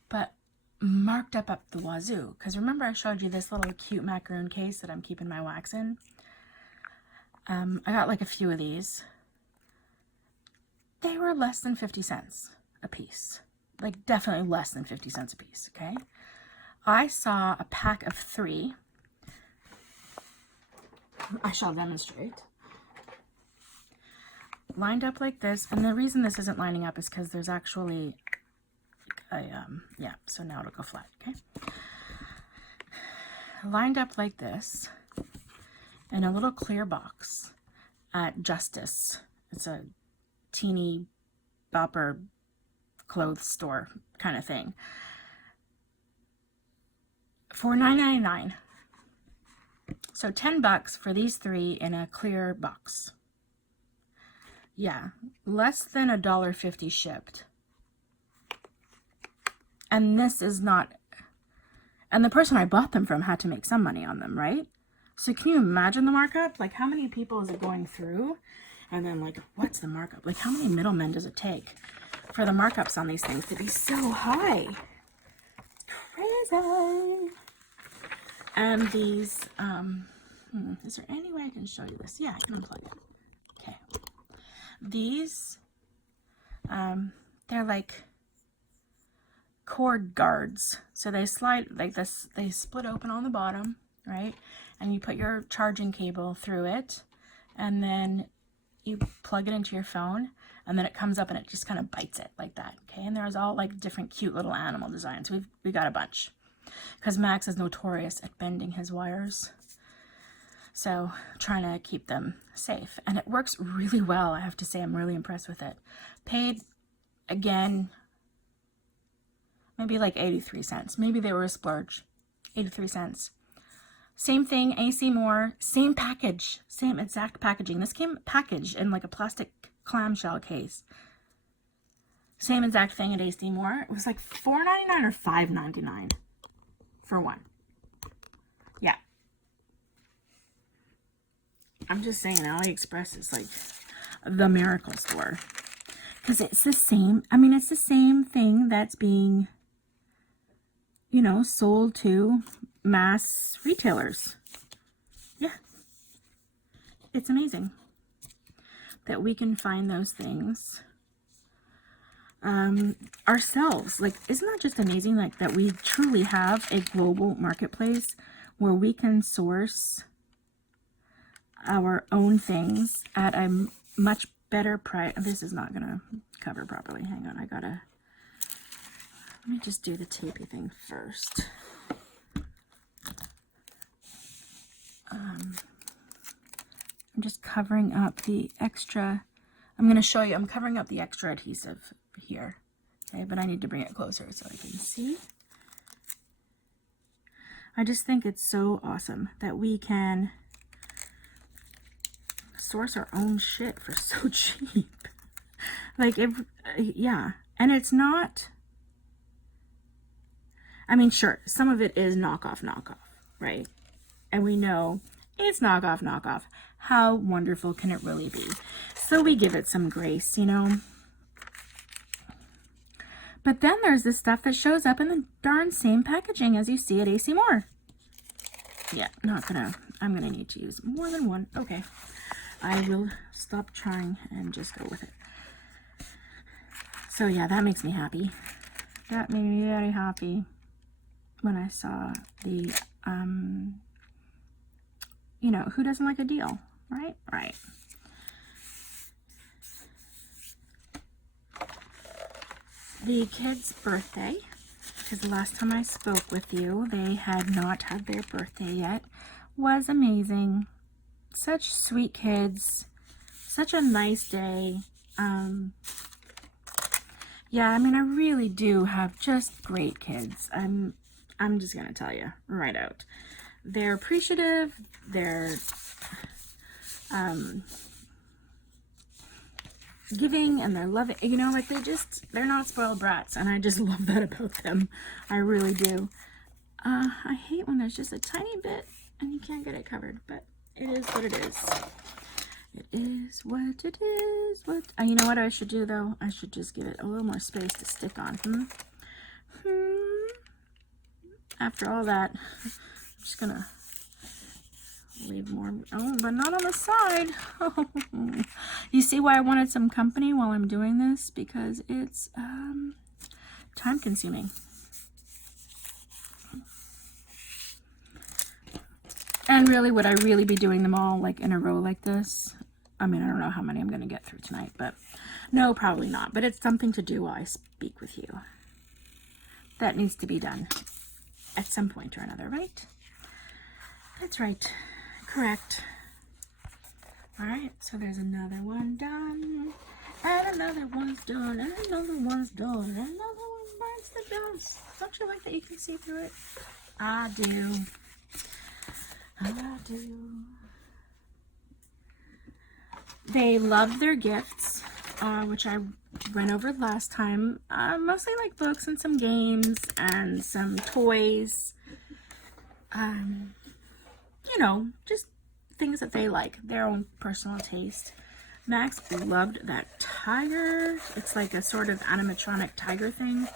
but marked up the wazoo. Because remember I showed you this little cute macaroon case that I'm keeping my wax in? I got like a few of these. They were less than 50 cents a piece. Like definitely less than 50 cents a piece, okay? I saw a pack of 3. I shall demonstrate. Lined up like this, and the reason this isn't lining up is because there's actually a, yeah, so now it'll go flat, okay? lined up like this in a little clear box at Justice. It's a teeny bopper clothes store kind of thing for $9.99. So $10 for these 3 in a clear box. Yeah, less than $1.50 shipped. And this is not, and the person I bought them from had to make some money on them, right? So can you imagine the markup? Like, how many people is it going through? And then, like, what's the markup? Like, how many middlemen does it take for the markups on these things to be so high? It's crazy. And these, is there any way I can show you this? Yeah, I can unplug it. Okay. These, they're like cord guards. So they slide like this, they split open on the bottom, right? And you put your charging cable through it, and then you plug it into your phone, and then it comes up and it just kind of bites it like that. Okay. And there's all like different cute little animal designs. We got a bunch, because Max is notorious at bending his wires. So trying to keep them safe, and it works really well. I have to say, I'm really impressed with it. Paid, again, maybe like 83 cents. Maybe they were a splurge. 83 cents. Same thing, AC Moore, same package, same exact packaging. This came packaged in like a plastic clamshell case. Same exact thing at AC Moore. It was like $4.99 or $5.99 for one. Yeah. I'm just saying, AliExpress is like the miracle store. Because it's the same, I mean, it's the same thing that's being, you know, sold to mass retailers. Yeah. It's amazing that we can find those things ourselves. Like, isn't that just amazing? Like, that we truly have a global marketplace where we can source our own things at a much better price. This is not gonna cover properly. Hang on, let me just do the tapey thing first. I'm just covering up the extra. I'm going to show you. I'm covering up the extra adhesive here. Okay, but I need to bring it closer so I can see. I just think it's so awesome that we can source our own shit for so cheap. Like, if, yeah. And it's not, I mean, sure, some of it is knockoff, right? And we know it's knockoff. How wonderful can it really be? So we give it some grace, you know. But then there's this stuff that shows up in the darn same packaging as you see at AC Moore. Yeah, I'm gonna need to use more than one. Okay, I will stop trying and just go with it. So yeah, that makes me happy. That made me very happy when I saw the, you know, who doesn't like a deal, right? Right. The kid's birthday, because the last time I spoke with you, they had not had their birthday yet, was amazing. Such sweet kids. Such a nice day. Yeah, I mean, I really do have just great kids. I'm just going to tell you right out. They're appreciative. They're giving, and they're loving. You know, like, they're not spoiled brats, and I just love that about them. I really do. I hate when there's just a tiny bit and you can't get it covered, but it is what it is. It is what it is. You know what I should do, though? I should just give it a little more space to stick on. After all that, I'm just gonna leave more. Oh, but not on the side. You see why I wanted some company while I'm doing this? Because it's time consuming. And really, would I really be doing them all like in a row like this? I mean, I don't know how many I'm going to get through tonight, but no, probably not. But it's something to do while I speak with you. That needs to be done at some point or another, right? That's right. Correct. Alright, so there's another one done. And another one's done. And another one's done. And another one bites the dust. Don't you like that you can see through it? I do. I do. They love their gifts, which I went over last time. Mostly like books and some games and some toys. You know, just things that they like, their own personal taste. Max loved that tiger. It's like a sort of animatronic tiger thing.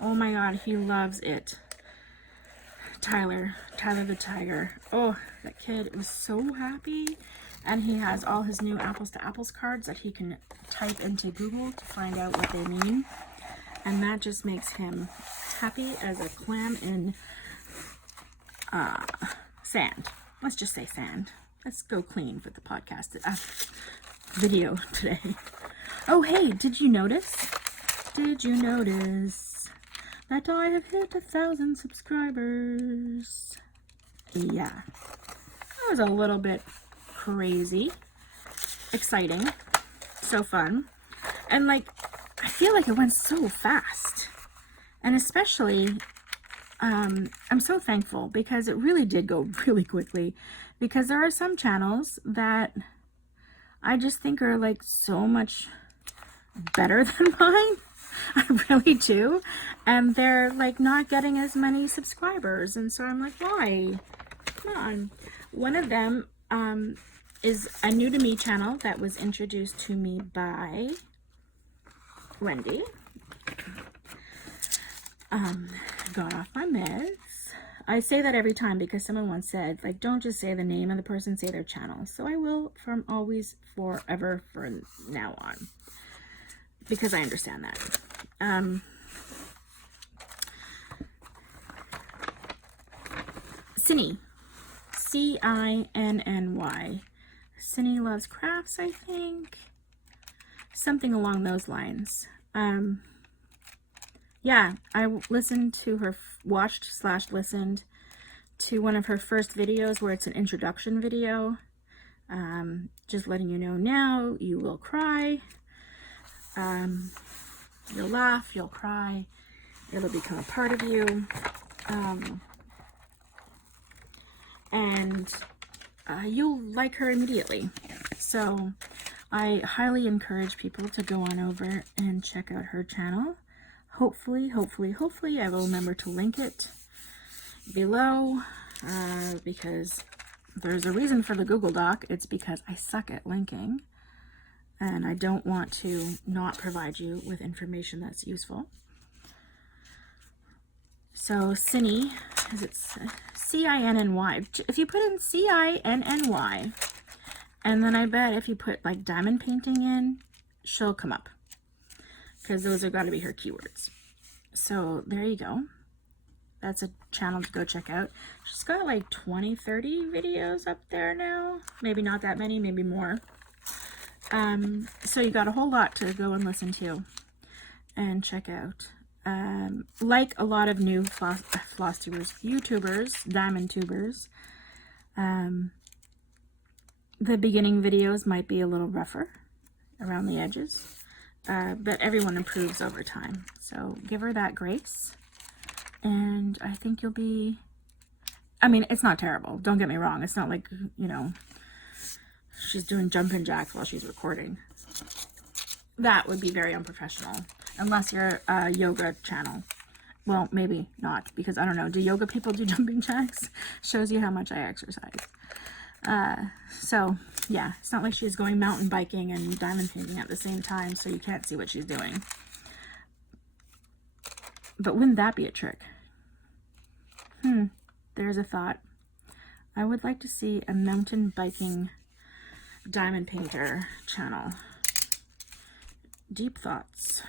Oh my god, he loves it. Tyler the tiger. Oh, that kid was so happy. And he has all his new Apples to Apples cards that he can type into Google to find out what they mean. And that just makes him happy as a clam in sand. Let's just say sand. Let's go clean with the podcast video today. Oh, hey, did you notice? Did you notice that I have hit 1,000 subscribers? Yeah. That was a little bit crazy. Exciting. So fun. And like, I feel like it went so fast. And especially, I'm so thankful because it really did go really quickly. Because there are some channels that I just think are like so much better than mine. I really do. And they're like not getting as many subscribers. And so I'm like, why? Come on. One of them is a new to me channel that was introduced to me by Wendy. Got off my meds. I say that every time because someone once said, like, don't just say the name of the person, say their channel. So I will from always, forever, from now on. Because I understand that. Cinny. C-I-N-N-Y. Cinny Loves Crafts, I think. Something along those lines. Yeah, I listened to her, watched/listened to one of her first videos where it's an introduction video. Just letting you know now, you will cry. You'll laugh, you'll cry. It'll become a part of you. And you'll like her immediately. So I highly encourage people to go on over and check out her channel. Hopefully, I will remember to link it below, because there's a reason for the Google Doc. It's because I suck at linking, and I don't want to not provide you with information that's useful. So, Cinny, is it C-I-N-N-Y? If you put in C-I-N-N-Y, and then I bet if you put, like, diamond painting in, she'll come up. Because those are got to be her keywords. So there you go. That's a channel to go check out. She's got like 20, 30 videos up there now. Maybe not that many, maybe more. So you got a whole lot to go and listen to and check out. Like a lot of new floss tubers, YouTubers, diamond tubers, the beginning videos might be a little rougher around the edges. But everyone improves over time. So give her that grace. And I think you'll be... I mean, it's not terrible. Don't get me wrong. It's not like, you know, she's doing jumping jacks while she's recording. That would be very unprofessional. Unless you're a yoga channel. Well, maybe not. Because, I don't know. Do yoga people do jumping jacks? Shows you how much I exercise. So, yeah, it's not like she's going mountain biking and diamond painting at the same time, so you can't see what she's doing. But wouldn't that be a trick? There's a thought. I would like to see a mountain biking diamond painter channel. Deep thoughts.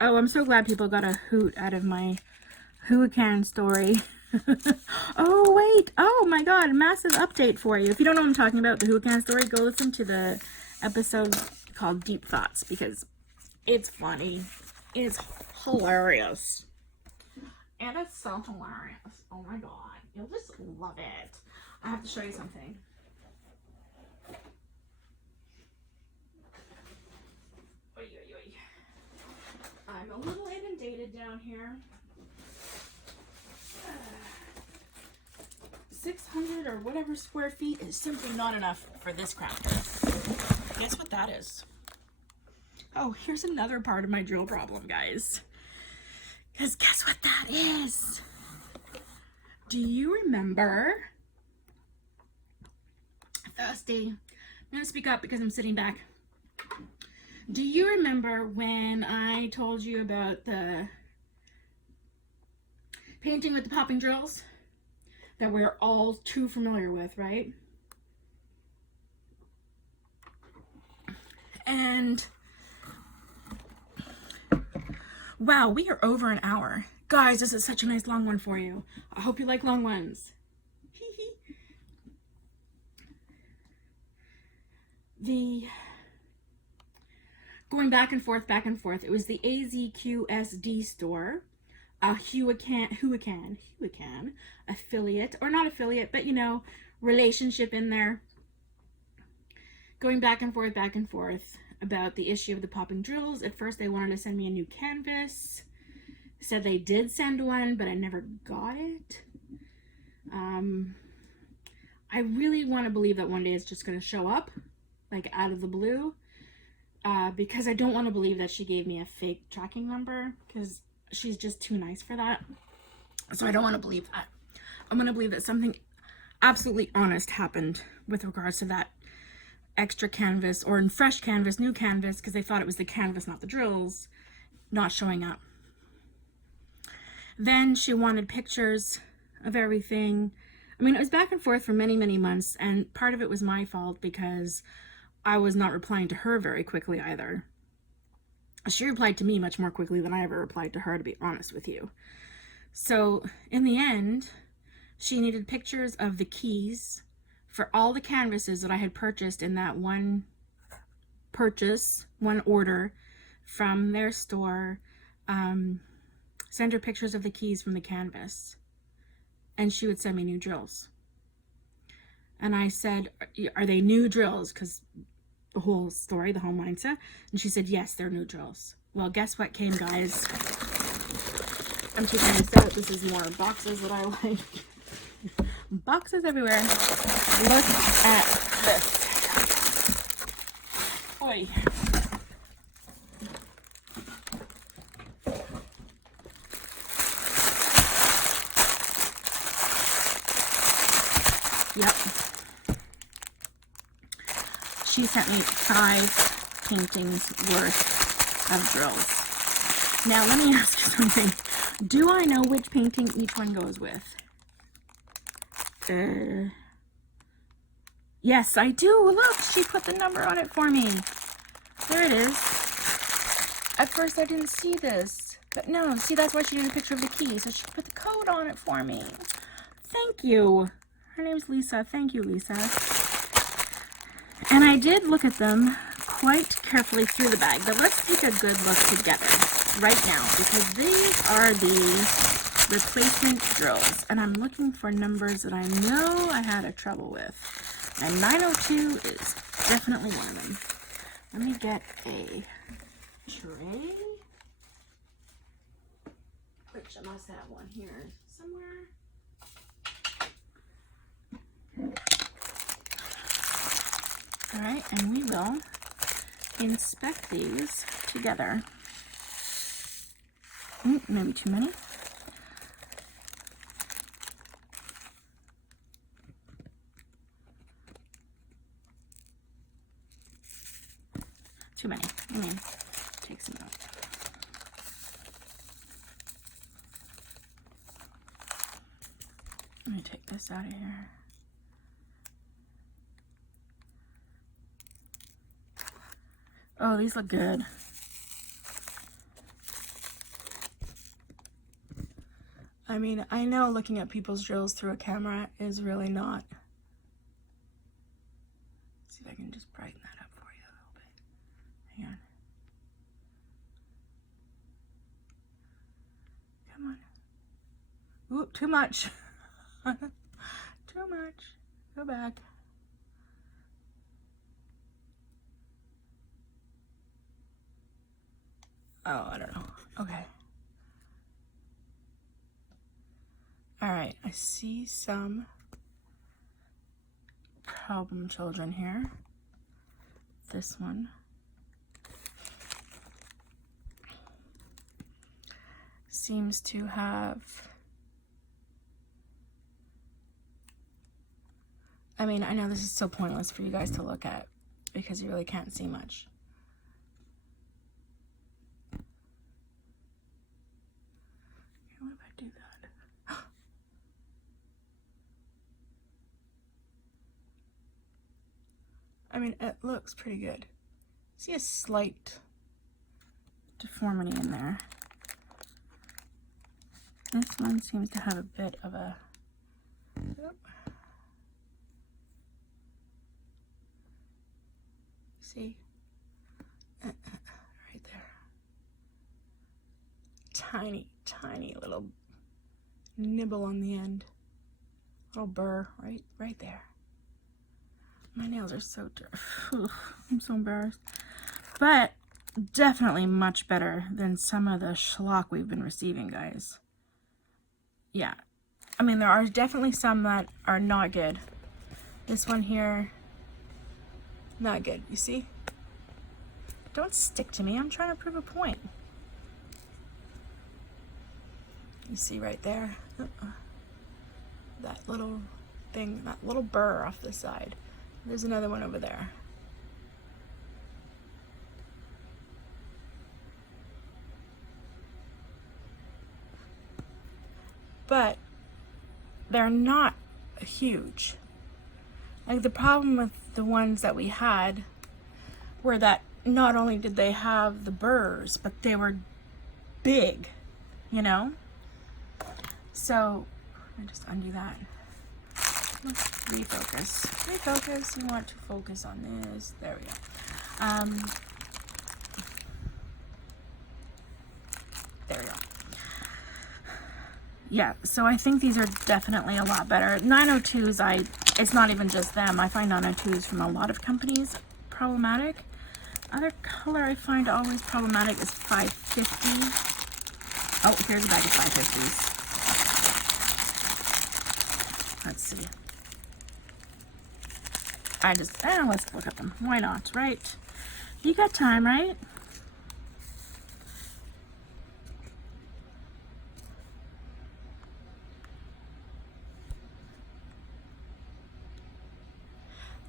Oh, I'm so glad people got a hoot out of my Huracan story. Oh, wait. Oh, my God. Massive update for you. If you don't know what I'm talking about, the Huracan story, go listen to the episode called Deep Thoughts, because it's funny. It's hilarious. And it's so hilarious. Oh my god. You'll just love it. I have to show you something. Oy, oy, oy. I'm a little inundated down here. 600 or whatever square feet is simply not enough for this crafter. Guess what that is? Oh, here's another part of my drill problem, guys. Because guess what that is? Do you remember? Thirsty. I'm going to speak up because I'm sitting back. Do you remember when I told you about the painting with the popping drills that we're all too familiar with, right? And wow, we are over an hour. Guys, this is such a nice long one for you. I hope you like long ones. The going back and forth, it was the AZQSD store, a Huacan affiliate, or not affiliate, but you know, relationship in there. Going back and forth about the issue of the popping drills. At first they wanted to send me a new canvas. Said they did send one, but I never got it. I really want to believe that one day it's just going to show up, like out of the blue, because I don't want to believe that she gave me a fake tracking number, because she's just too nice for that. So I don't want to believe that. I'm going to believe that something absolutely honest happened with regards to that extra canvas, or in fresh canvas, new canvas, because they thought it was the canvas, not the drills, not showing up. Then she wanted pictures of everything. I mean, it was back and forth for many, many months, and part of it was my fault because I was not replying to her very quickly either. She replied to me much more quickly than I ever replied to her, to be honest with you. So in the end, she needed pictures of the keys for all the canvases that I had purchased in that one order from their store. Send her pictures of the keys from the canvas, and she would send me new drills. And I said, are they new drills? Because the whole story, the whole mindset. And she said, yes, they're new drills. Well, guess what came, guys? I'm taking this out. This is more boxes that I like. Boxes everywhere. Look at this. Oi. Yep. She sent me 5 paintings worth of drills. Now, let me ask you something. Do I know which painting each one goes with? Yes, I do. Look, she put the number on it for me. There it is. At first, I didn't see this. But no, see, that's why she did a picture of the key. So she put the code on it for me. Thank you. Her name's Lisa. Thank you, Lisa. And I did look at them quite carefully through the bag. But let's take a good look together right now, because these are the replacement drills. And I'm looking for numbers that I know I had a trouble with. And 902 is definitely one of them. Let me get a tray, which I must have one here somewhere. All right, and we will inspect these together. Maybe too many. Too many. Let me take some out. Let me take this out of here. Oh, these look good. I mean, I know looking at people's drills through a camera is really not. Let's see if I can just brighten that up for you a little bit. Hang on. Come on. Ooh, too much. Too much. Go back. Oh, I don't know. Okay. All right, I see some problem children here. This one. Seems to have, I mean, I know this is so pointless for you guys to look at because you really can't see much. What if I do that? I mean, it looks pretty good. See a slight deformity in there. This one seems to have a bit of a, see? Right there. Tiny, tiny little nibble on the end. Little burr right there. My nails are so dirty. I'm so embarrassed. But definitely much better than some of the schlock we've been receiving, guys. Yeah. I mean, there are definitely some that are not good. This one here, not good. You see? Don't stick to me. I'm trying to prove a point. You see right there? That little thing, that little burr off the side. There's another one over there. But they're not huge. Like, the problem with the ones that we had were that not only did they have the burrs, but they were big, you know? So, let me just undo that. Let's refocus. Refocus. You want to focus on this. There we go. There we go. Yeah, so I think these are definitely a lot better. 902s, it's not even just them. I find 902s from a lot of companies problematic. Other color I find always problematic is 550. Oh, here's a bag of 550s. Let's see. Let's look at them. Why not, right? You got time, right?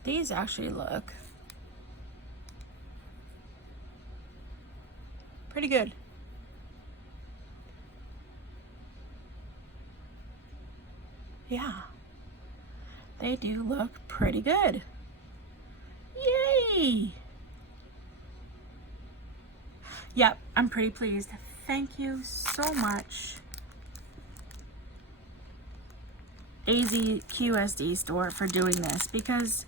These actually look pretty good. Yeah, they do look pretty good. Yay! Yep, I'm pretty pleased. Thank you so much, AZQSD store, for doing this, because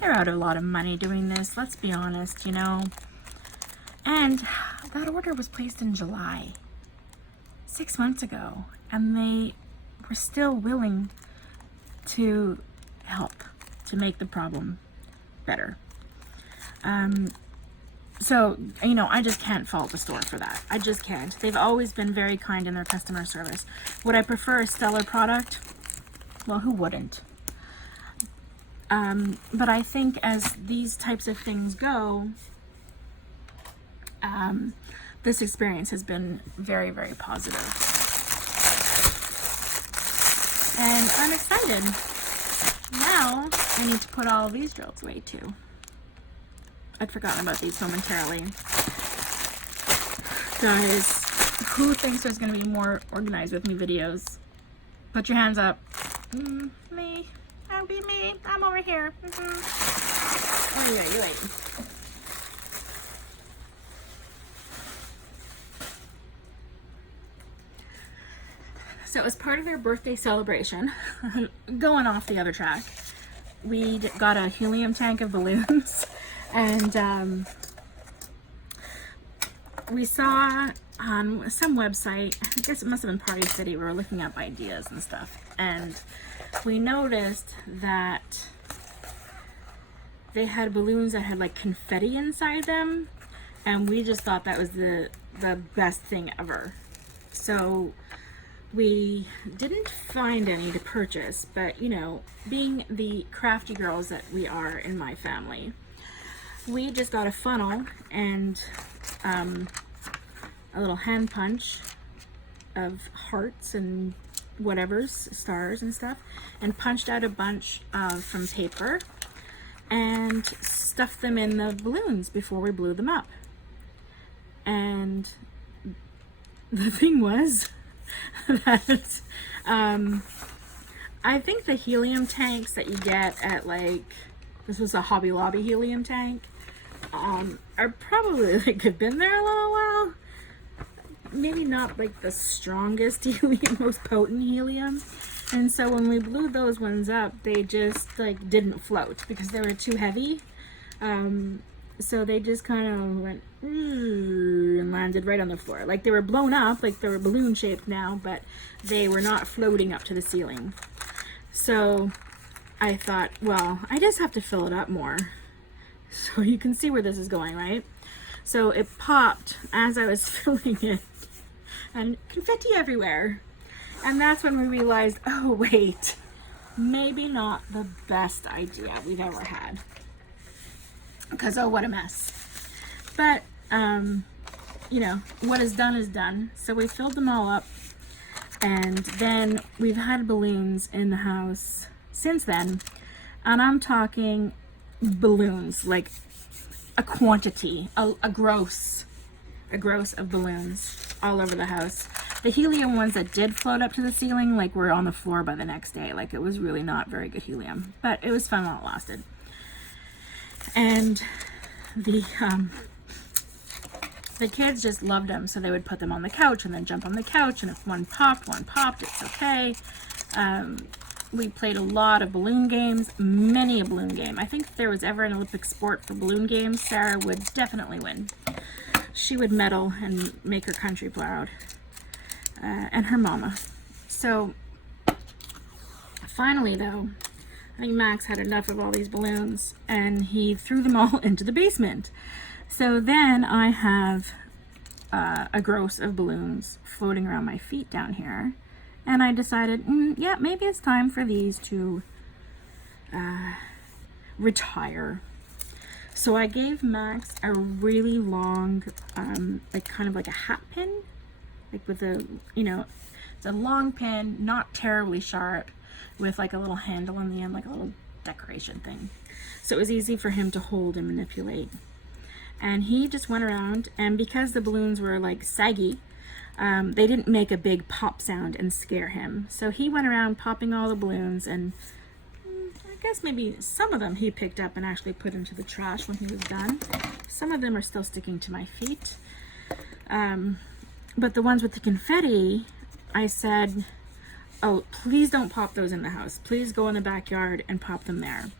they're out a lot of money doing this, let's be honest, you know. And that order was placed in July, 6 months ago, and they were still willing to help to make the problem better. So, you know, I just can't fault the store for that. I just can't. They've always been very kind in their customer service. Would I prefer a stellar product? Well, who wouldn't? But I think as these types of things go, this experience has been very, very positive. And I'm excited. Now I need to put all of these drills away too. I'd forgotten about these momentarily. Guys, who thinks there's going to be more organized with me videos? Put your hands up. Me. That'll be me. I'm over here. Oh, yeah, you're waiting. So as part of their birthday celebration, going off the other track, we got a helium tank of balloons, and we saw on some website. I guess it must have been Party City. We were looking up ideas and stuff, and we noticed that they had balloons that had like confetti inside them, and we just thought that was the best thing ever. So we didn't find any to purchase, but you know, being the crafty girls that we are in my family, we just got a funnel and a little hand punch of hearts and whatever's, stars and stuff, and punched out a bunch from paper and stuffed them in the balloons before we blew them up. And the thing was that I think the helium tanks that you get at, like, this was a Hobby Lobby helium tank, are probably, like, have been there a little while. Maybe not like the strongest helium, most potent helium. And so when we blew those ones up, they just like didn't float because they were too heavy. So they just kind of went and landed right on the floor. Like they were blown up, like they were balloon shaped now, but they were not floating up to the ceiling. So I thought, well, I just have to fill it up more. So you can see where this is going, right? So it popped as I was filling it, and confetti everywhere. And that's when we realized, oh wait, maybe not the best idea we've ever had. Because oh, what a mess. But, you know, what is done is done. So we filled them all up, and then we've had balloons in the house since then. And I'm talking balloons, like a quantity, a gross of balloons all over the house. The helium ones that did float up to the ceiling, like, were on the floor by the next day. Like, it was really not very good helium, but it was fun while it lasted. And the kids just loved them, so they would put them on the couch and then jump on the couch, and if one popped, it's okay. We played a lot of balloon games, many a balloon game. I think if there was ever an Olympic sport for balloon games, Sarah would definitely win. She would medal and make her country proud, and her mama. So finally, though, I think Max had enough of all these balloons, and he threw them all into the basement. So then I have a gross of balloons floating around my feet down here, and I decided, yeah, maybe it's time for these to retire. So I gave Max a really long, like kind of like a hat pin, like with a, you know, it's a long pin, not terribly sharp, with like a little handle on the end, like a little decoration thing. So it was easy for him to hold and manipulate. And he just went around, and because the balloons were like saggy, they didn't make a big pop sound and scare him. So he went around popping all the balloons, and I guess maybe some of them he picked up and actually put into the trash when he was done. Some of them are still sticking to my feet. But the ones with the confetti, I said, oh, please don't pop those in the house. Please go in the backyard and pop them there.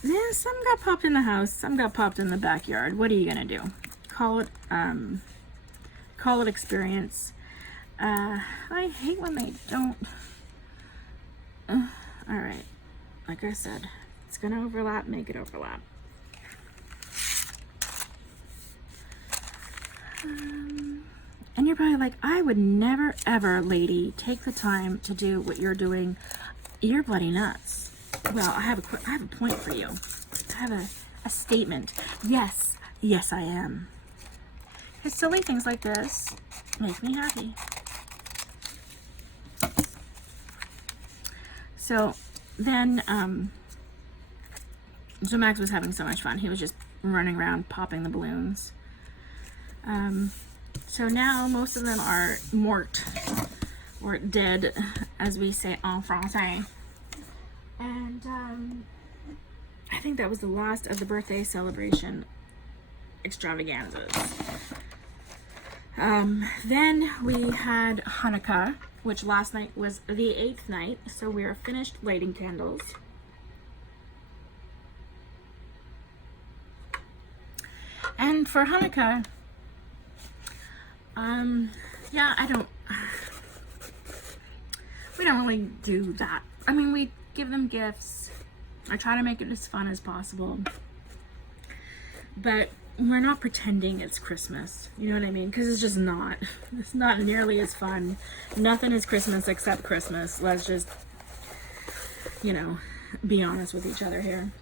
Yeah, some got popped in the house, some got popped in the backyard. What are you gonna do? Call it experience. I hate when they don't. All right, like I said, it's gonna overlap, make it overlap. And you're probably like, I would never ever, lady, take the time to do what you're doing. You're bloody nuts. Well, I have a point for you. I have a statement. Yes, I am. Because silly things like this make me happy. So then, so Max was having so much fun. He was just running around popping the balloons. So now most of them are mort, or dead, as we say en français. And I think that was the last of the birthday celebration extravaganzas. Then we had Hanukkah, which last night was the 8th night, so we are finished lighting candles. And for Hanukkah, Yeah, we don't really do that. I mean, we give them gifts. I try to make it as fun as possible. But we're not pretending it's Christmas. You know what I mean? Because it's just not. It's not nearly as fun. Nothing is Christmas except Christmas. Let's just, you know, be honest with each other here.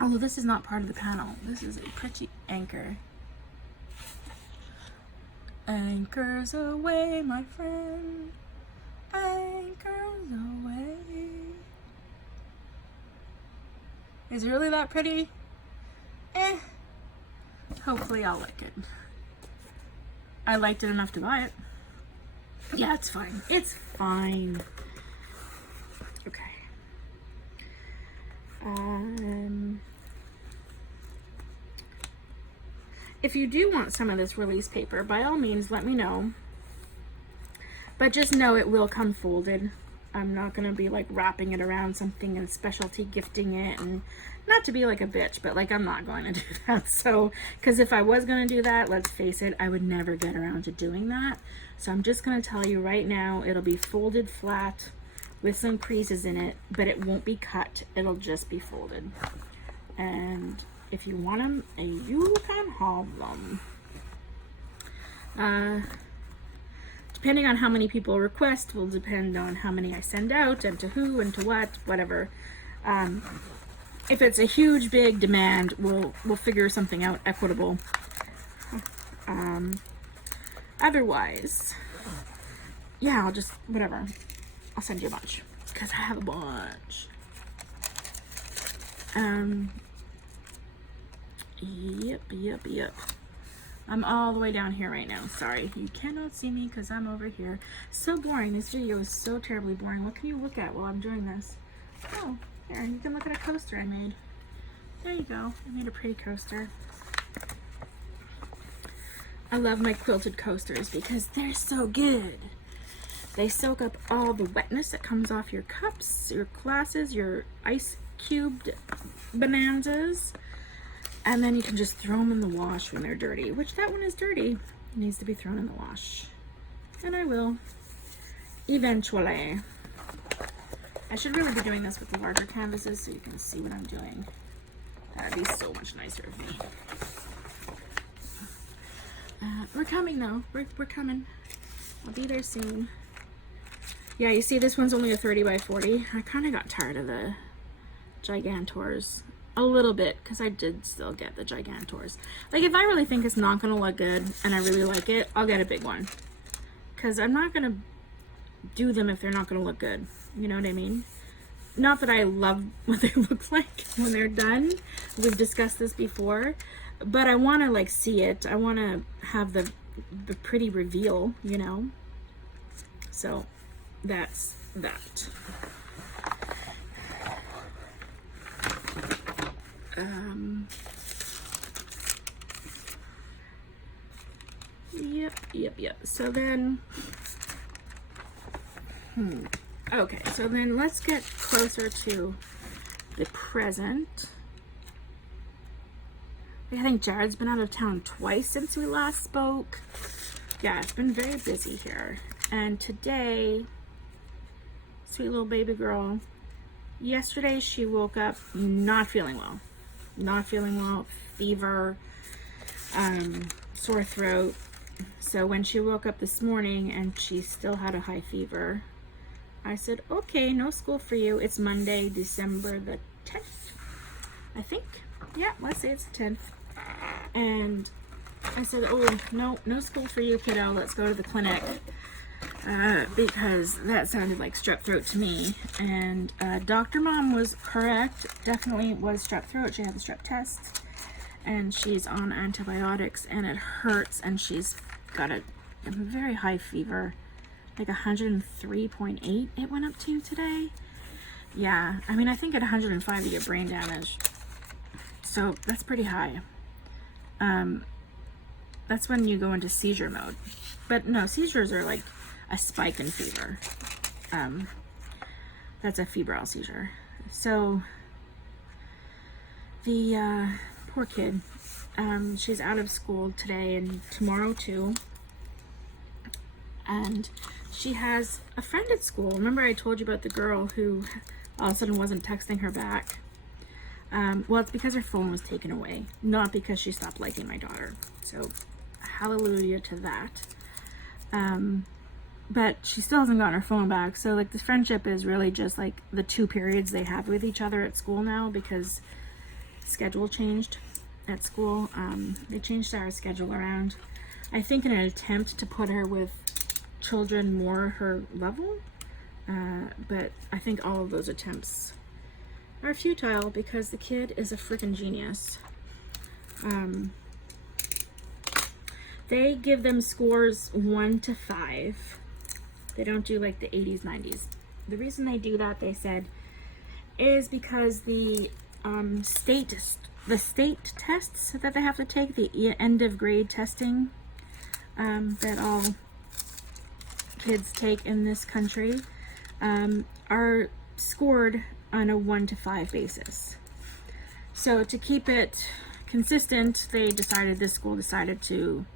Although this is not part of the panel. This is a pretty anchor. Anchors away, my friend. Anchors away. Is it really that pretty? Hopefully I'll like it. I liked it enough to buy it. Yeah, it's fine. It's fine. Okay. If you do want some of this release paper, by all means, let me know. But just know it will come folded. I'm not going to be like wrapping it around something and specialty gifting it, and not to be like a bitch, but like I'm not going to do that. So, because if I was going to do that, let's face it, I would never get around to doing that. So I'm just going to tell you right now, it'll be folded flat with some creases in it, but it won't be cut. It'll just be folded. And if you want them, you can have them. Depending on how many people request will depend on how many I send out and to who and to what, whatever. If it's a huge, big demand, we'll figure something out equitable. Otherwise, yeah, I'll just, whatever. I'll send you a bunch because I have a bunch. Yep. I'm all the way down here right now. Sorry, you cannot see me because I'm over here. So boring. This video is so terribly boring. What can you look at while I'm doing this? Oh, here, you can look at a coaster I made. There you go. I made a pretty coaster. I love my quilted coasters because they're so good. They soak up all the wetness that comes off your cups, your glasses, your ice cubed bonanzas. And then you can just throw them in the wash when they're dirty, which that one is dirty. It needs to be thrown in the wash. And I will. Eventually. I should really be doing this with the larger canvases so you can see what I'm doing. That'd be so much nicer of me. We're coming though. We're coming. I'll be there soon. Yeah, you see this one's only a 30 by 40. I kind of got tired of the Gigantors. A little bit, because I did still get the Gigantors. Like, if I really think it's not going to look good and I really like it, I'll get a big one. Because I'm not going to do them if they're not going to look good. You know what I mean? Not that I love what they look like when they're done. We've discussed this before. But I want to, like, see it. I want to have the pretty reveal, you know? So, that's that. Yep. So then, okay, so then let's get closer to the present. I think Jared's been out of town twice since we last spoke. Yeah, it's been very busy here. And today, sweet little baby girl, yesterday she woke up not feeling well. Fever, sore throat. So when she woke up this morning and she still had a high fever, I said, okay, no school for you. It's Monday, December the 10th, I think. Yeah, let's say it's the 10th. And I said, oh, no school for you, kiddo. Let's go to the clinic. Because that sounded like strep throat to me. And Dr. Mom was correct. Definitely was strep throat. She had the strep test. And she's on antibiotics and it hurts. And she's got a very high fever. Like 103.8 it went up to today. Yeah, I mean, I think at 105 you get brain damage. So that's pretty high. That's when you go into seizure mode. But no, seizures are like a spike in fever. That's a febrile seizure. So the poor kid, she's out of school today and tomorrow too. and she has a friend at school. Remember I told you about the girl who all of a sudden wasn't texting her back? Well, it's because her phone was taken away, not because she stopped liking my daughter. So hallelujah to that. But she still hasn't gotten her phone back. So like the friendship is really just like the 2 periods they have with each other at school now, because schedule changed at school. They changed our schedule around, I think in an attempt to put her with children more her level. But I think all of those attempts are futile because the kid is a freaking genius. They give them scores 1 to 5. They don't do like the 80s, 90s. The reason they do that, they said, is because the state tests that they have to take, the end of grade testing that all kids take in this country, are scored on a 1 to 5 basis. So to keep it consistent, this school decided to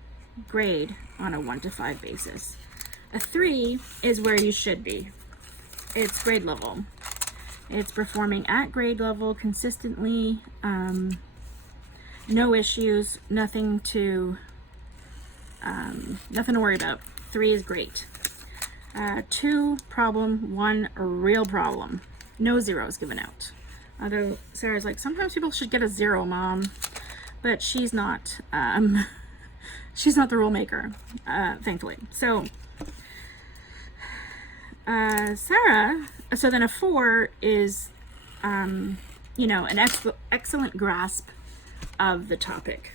grade on a 1 to 5 basis. A 3 is where you should be. It's grade level. It's performing at grade level consistently. No issues, nothing to worry about. 3 is great. 2 problem, 1 real problem. No zeros given out. Although Sarah's like, sometimes people should get a 0, Mom, but she's not. She's not the rule maker, thankfully. So Sarah, so then a 4 is, an excellent grasp of the topic.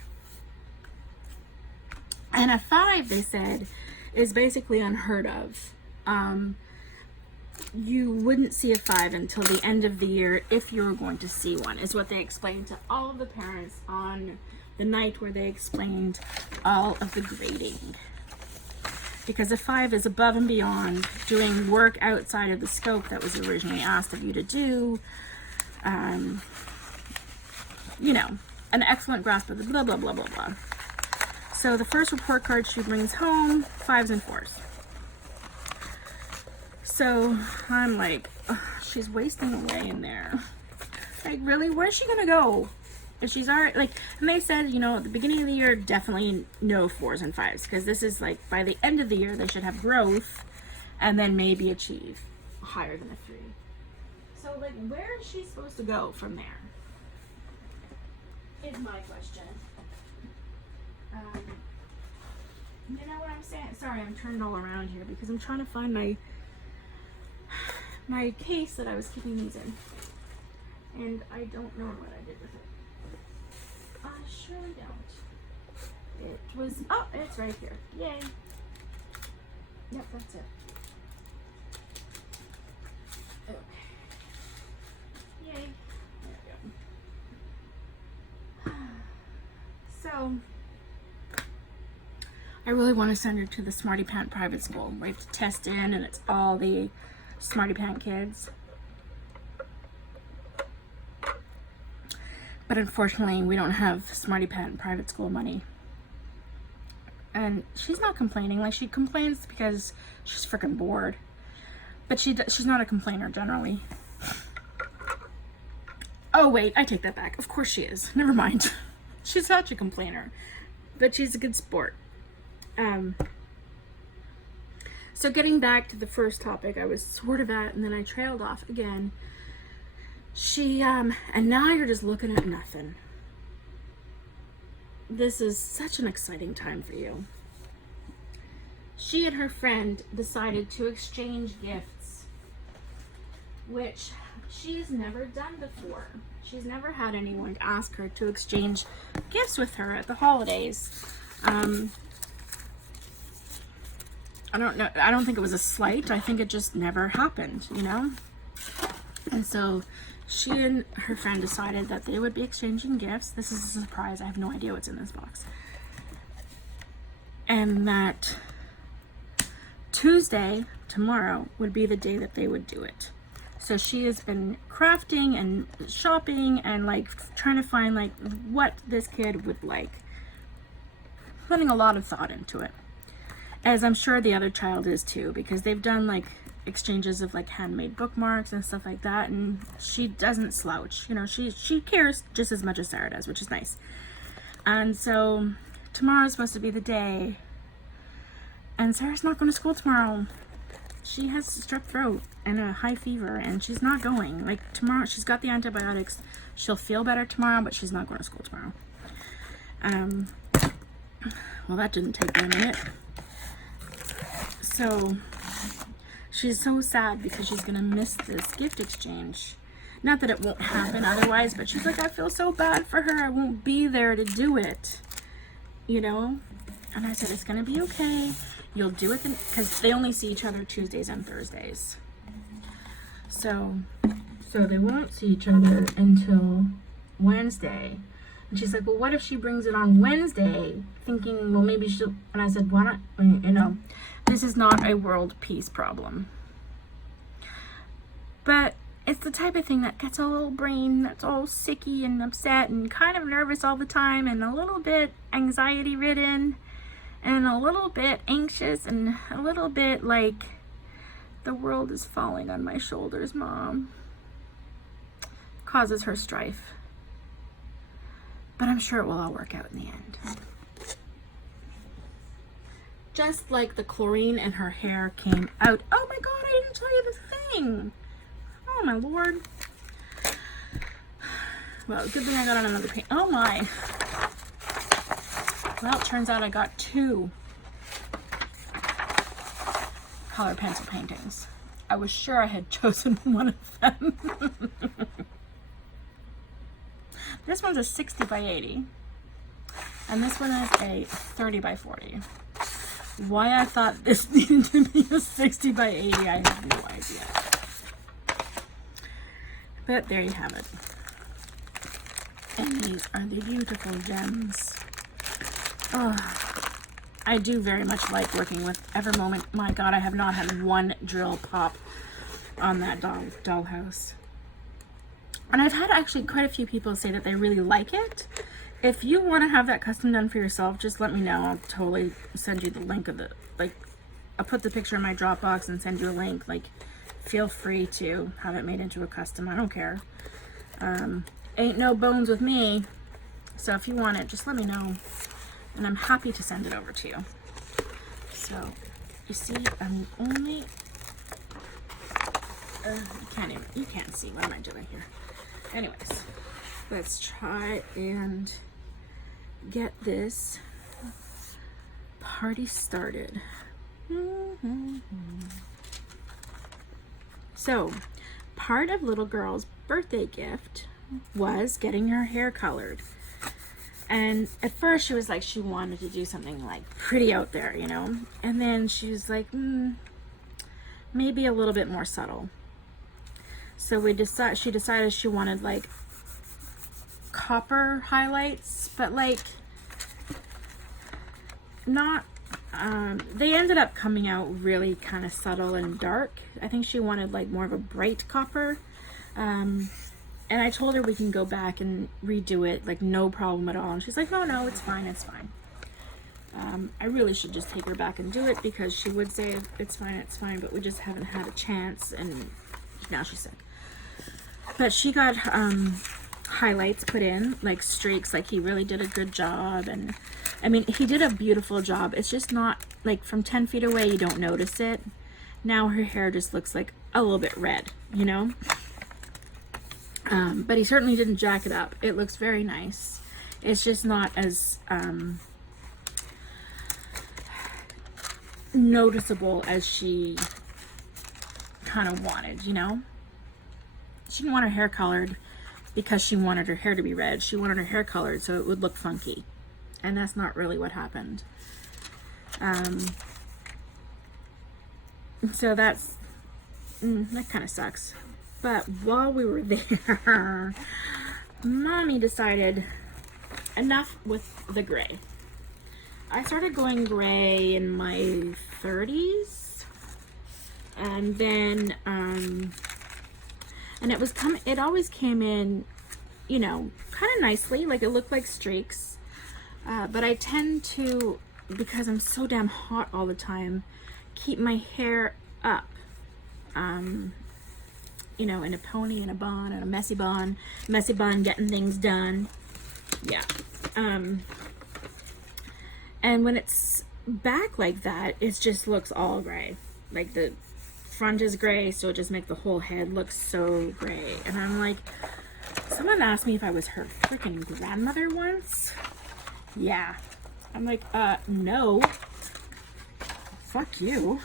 And a 5, they said, is basically unheard of. You wouldn't see a 5 until the end of the year, if you were going to see one, is what they explained to all of the parents on the night where they explained all of the grading. Because a 5 is above and beyond doing work outside of the scope that was originally asked of you to do. An excellent grasp of the blah, blah, blah, blah, blah. So the first report card she brings home, 5s and 4s. So I'm like, she's wasting away in there. Like, really? Where's she gonna go? If she's already, like, and they said, at the beginning of the year, definitely no 4s and 5s, because this is like, by the end of the year, they should have growth and then maybe achieve higher than a 3. So, like, where is she supposed to go from there? Is my question. You know what I'm saying? Sorry, I'm turned all around here because I'm trying to find my case that I was keeping these in. And I don't know what I did with it. I surely don't. It was, it's right here. Yay. Yep, that's it. Okay. Yay. There we go. So, I really want to send her to the Smarty Pant private school where you have to test in and it's all the Smarty Pant kids. But unfortunately, we don't have Smarty Pant private school money. And she's not complaining. Like, she complains because she's freaking bored. But she's not a complainer generally. Oh, wait, I take that back. Of course she is. Never mind. She's such a complainer. But she's a good sport. So getting back to the first topic I was sort of at, and then I trailed off again. She, and now you're just looking at nothing. This is such an exciting time for you. She and her friend decided to exchange gifts, which she's never done before. She's never had anyone ask her to exchange gifts with her at the holidays. I don't know. I don't think it was a slight. I think it just never happened, And so she and her friend decided that they would be exchanging gifts. This is a surprise. I have no idea what's in this box. And that Tuesday, tomorrow, would be the day that they would do it. So she has been crafting and shopping and trying to find what this kid would like. Putting a lot of thought into it. as I'm sure the other child is too, because they've done like exchanges of like handmade bookmarks and stuff like that, and she doesn't slouch. You know, she cares just as much as Sarah does, which is nice. And so tomorrow's supposed to be the day, and Sarah's not going to school tomorrow. She has strep throat and a high fever, and she's not going. Like tomorrow, she's got the antibiotics. She'll feel better tomorrow, but she's not going to school tomorrow. Well, that didn't take me a minute. So she's so sad because she's gonna miss this gift exchange. Not that it won't happen otherwise, but she's like, I feel so bad for her. I won't be there to do it, you know? And I said, it's gonna be okay. You'll do it because they only see each other Tuesdays and Thursdays. So they won't see each other until Wednesday. And she's like, well, what if she brings it on Wednesday? Thinking, well, maybe she'll, and I said, why not, you know, this is not a world peace problem. But it's the type of thing that gets a little brain that's all sicky and upset and kind of nervous all the time and a little bit anxiety ridden and a little bit anxious and a little bit like the world is falling on my shoulders, Mom. Causes her strife. But I'm sure it will all work out in the end. Just like the chlorine in her hair came out. Oh my God, I didn't tell you the thing. Oh my Lord. Well, good thing I got on another paint. Oh my. Well, it turns out I got 2 color pencil paintings. I was sure I had chosen one of them. This one's a 60 by 80. And this one is a 30 by 40. Why I thought this needed to be a 60 by 80, I have no idea. But there you have it. And these are the beautiful gems. Oh, I do very much like working with Evermoment. My God, I have not had one drill pop on that dollhouse. And I've had actually quite a few people say that they really like it. If you want to have that custom done for yourself, just let me know. I'll totally send you the link of the, like, I'll put the picture in my Dropbox and send you a link. Like, feel free to have it made into a custom. I don't care. Ain't no bones with me. So if you want it, just let me know. And I'm happy to send it over to you. So, you see, I'm only... you can't see. What am I doing here? Anyways, let's try and get this party started. So, part of little girl's birthday gift was getting her hair colored. And at first she was like, she wanted to do something like pretty out there, you know? And then she was like, maybe a little bit more subtle. So she decided she wanted like copper highlights, but like not, they ended up coming out really kind of subtle and dark. I think she wanted like more of a bright copper. And I told her we can go back and redo it, like no problem at all. And she's like, no, it's fine, it's fine. I really should just take her back and do it because she would say it's fine, but we just haven't had a chance, and now she's sick. But she got highlights put in, like streaks, like he really did a good job. And I mean, he did a beautiful job. It's just not, like from 10 feet away, you don't notice it. Now her hair just looks like a little bit red, you know? But he certainly didn't jack it up. It looks very nice. It's just not as noticeable as she kind of wanted, you know? She didn't want her hair colored because she wanted her hair to be red. She wanted her hair colored so it would look funky. And that's not really what happened. So that's, that kind of sucks. But while we were there, Mommy decided enough with the gray. I started going gray in my 30s. And then, and it always came in, you know, kind of nicely, like it looked like streaks. But I tend to because I'm so damn hot all the time, keep my hair up. You know, in a pony, in a bun, in a messy bun, getting things done. Yeah. And when it's back like that, it just looks all gray. Like the front is gray, so it just makes the whole head look so gray. And I'm like, someone asked me if I was her freaking grandmother once. Yeah. I'm like, no. Fuck you.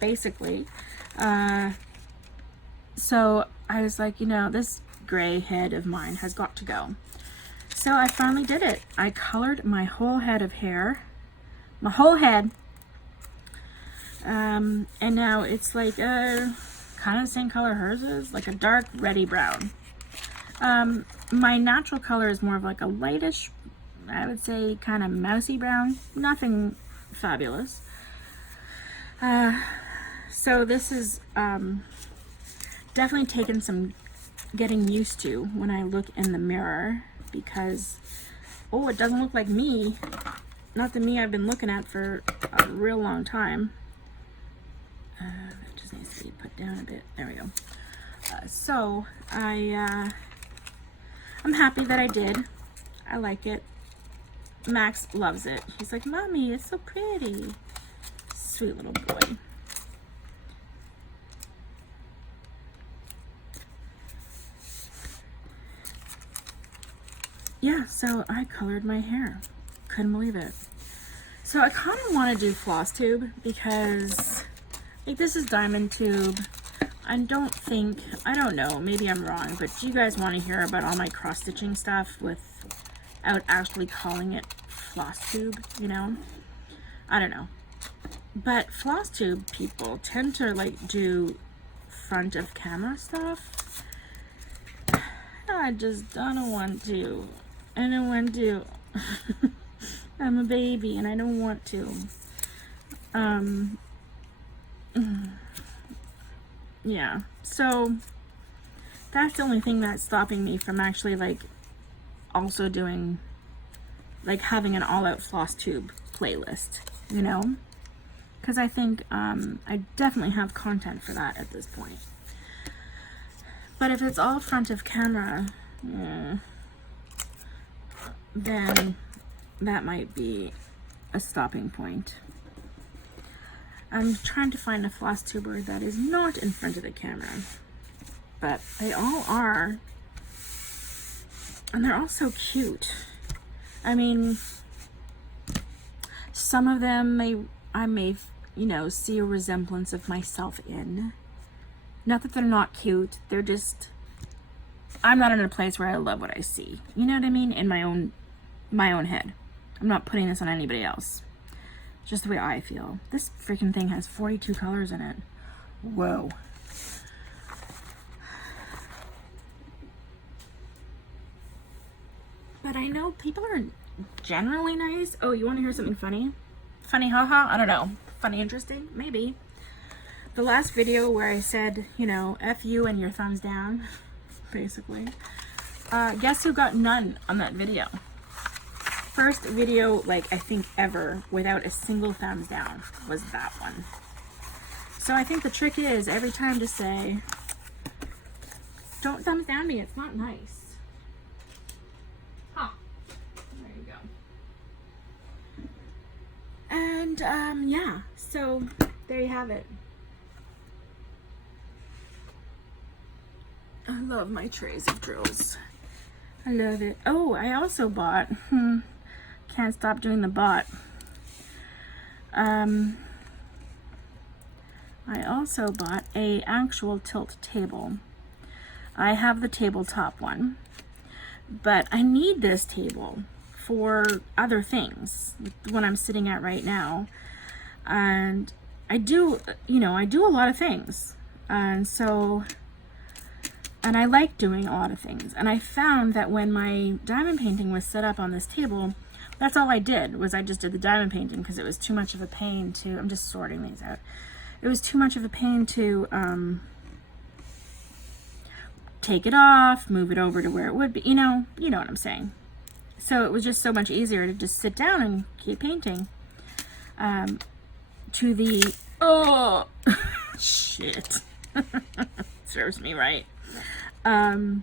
Basically. So I was like, you know, this gray head of mine has got to go. So I finally did it. I colored my whole head of hair. My whole head. And now it's like kind of the same color hers is, like a dark reddy brown. My natural color is more of like a lightish, I would say kind of mousy brown. Nothing fabulous. So this is definitely taken some getting used to when I look in the mirror, because, oh, it doesn't look like me. Not the me I've been looking at for a real long time. It just needs to be put down a bit. There we go. So I'm happy that I did. I like it. Max loves it. He's like, Mommy, it's so pretty. Sweet little boy. Yeah, so I colored my hair. Couldn't believe it. So I kind of want to do floss tube because, like, this is diamond tube. I don't know, maybe I'm wrong, but do you guys want to hear about all my cross stitching stuff without actually calling it floss tube, you know? I don't know. But floss tube people tend to like do front of camera stuff. I don't want to. I don't want to. I'm a baby and I don't want to. Yeah, so that's the only thing that's stopping me from actually like also doing, like, having an all-out floss tube playlist, you know, because I think I definitely have content for that at this point. But if it's all front of camera, then that might be a stopping point. I'm trying to find a floss tuber that is not in front of the camera, but they all are, and they're all so cute. I mean, some of them I may, you know, see a resemblance of myself in. Not that they're not cute, they're just, I'm not in a place where I love what I see. You know what I mean? In my own head. I'm not putting this on anybody else. Just the way I feel. This freaking thing has 42 colors in it. Whoa. But I know people are generally nice. Oh, you want to hear something funny? Funny, haha? I don't know. Funny, interesting? Maybe. The last video where I said, you know, F you and your thumbs down, basically. Guess who got none on that video? First video, like, I think ever without a single thumbs down was that one. So I think the trick is every time to say, don't thumbs down me, it's not nice. Huh. There you go. And yeah, so there you have it. I love my trays of drills. I love it. Oh, I also bought, can't stop doing the bot. I also bought a actual tilt table. I have the tabletop one, but I need this table for other things, what I'm sitting at right now. And I do, you know, I do a lot of things. And so, and I like doing a lot of things. And I found that when my diamond painting was set up on this table, that's all I did, was I just did the diamond painting because it was too much of a pain to, I'm just sorting these out. It was too much of a pain to take it off, move it over to where it would be, you know what I'm saying. So it was just so much easier to just sit down and keep painting. To the, oh, shit, serves me right. To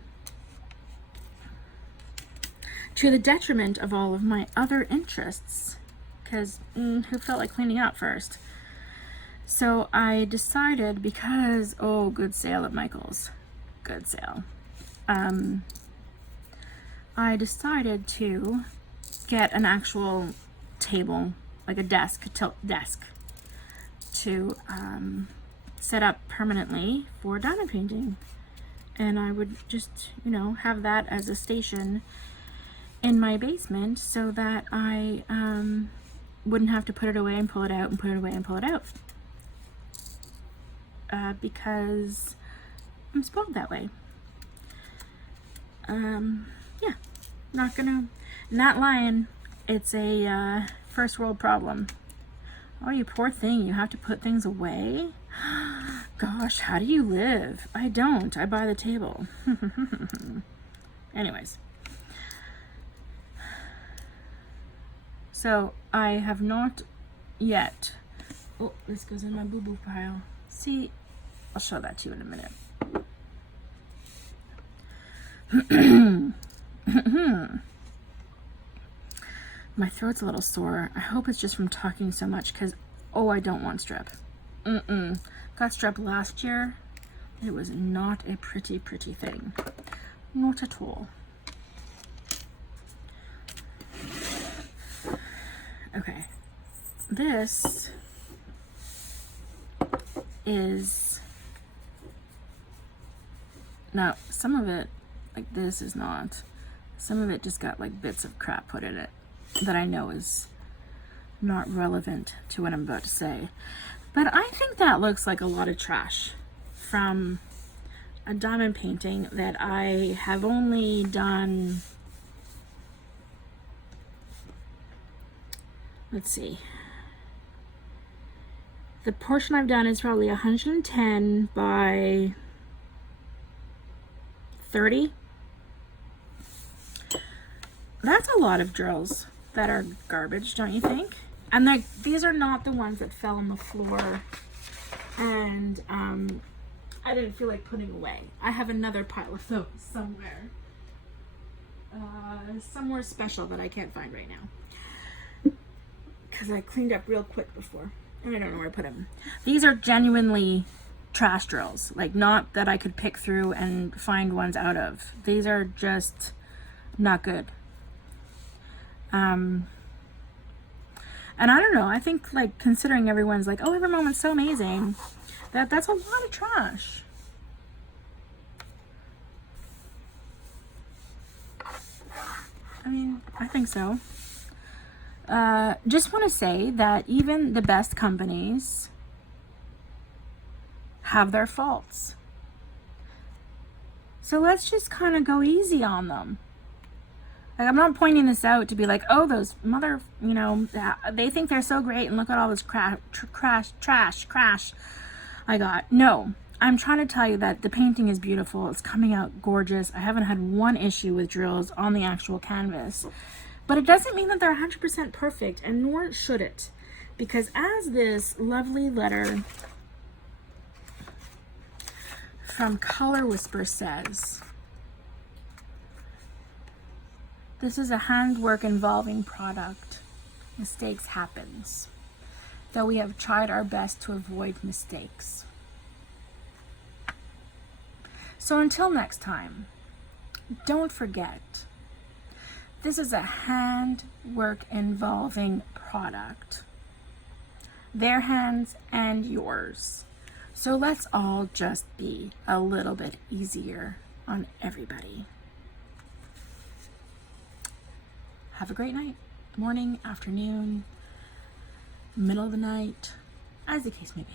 the detriment of all of my other interests, because who felt like cleaning up first? So I decided, because, oh, good sale at Michael's, good sale. I decided to get an actual table, like a tilt desk, to set up permanently for diamond painting. And I would just, have that as a station in my basement so that I wouldn't have to put it away and pull it out and put it away and pull it out. Because I'm spoiled that way. Yeah, not lying. It's a first world problem. Oh, you poor thing, you have to put things away? Gosh, how do you live? I don't. I buy the table. Anyways. So, I have not yet... Oh, this goes in my boo-boo pile. See, I'll show that to you in a minute. My throat's a little sore. I hope it's just from talking so much because, oh, I don't want strep. Got strep last year. It was not a pretty thing. Not at all. Okay. This is... Now, some of it, like this is not. Some of it just got like bits of crap put in it that I know is not relevant to what I'm about to say. But I think that looks like a lot of trash from a diamond painting that I have only done, let's see. The portion I've done is probably 110 by 30. That's a lot of drills that are garbage, don't you think? And these are not the ones that fell on the floor and I didn't feel like putting away. I have another pile of those somewhere. Somewhere special that I can't find right now. Because I cleaned up real quick before. And I don't know where I put them. These are genuinely trash drills. Like, not that I could pick through and find ones out of. These are just not good. And I don't know, I think, like, considering everyone's like, oh, every moment's so amazing, that's a lot of trash. I mean, I think so. Just want to say that even the best companies have their faults. So let's just kind of go easy on them. Like, I'm not pointing this out to be like, oh, those mother, they think they're so great and look at all this trash I got. No, I'm trying to tell you that the painting is beautiful. It's coming out gorgeous. I haven't had one issue with drills on the actual canvas. But it doesn't mean that they're 100% perfect, and nor should it. Because as this lovely letter from Color Whisper says, this is a handwork involving product. Mistakes happens. Though we have tried our best to avoid mistakes. So until next time, don't forget, this is a handwork involving product. Their hands and yours. So let's all just be a little bit easier on everybody. Have a great night, morning, afternoon, middle of the night, as the case may be.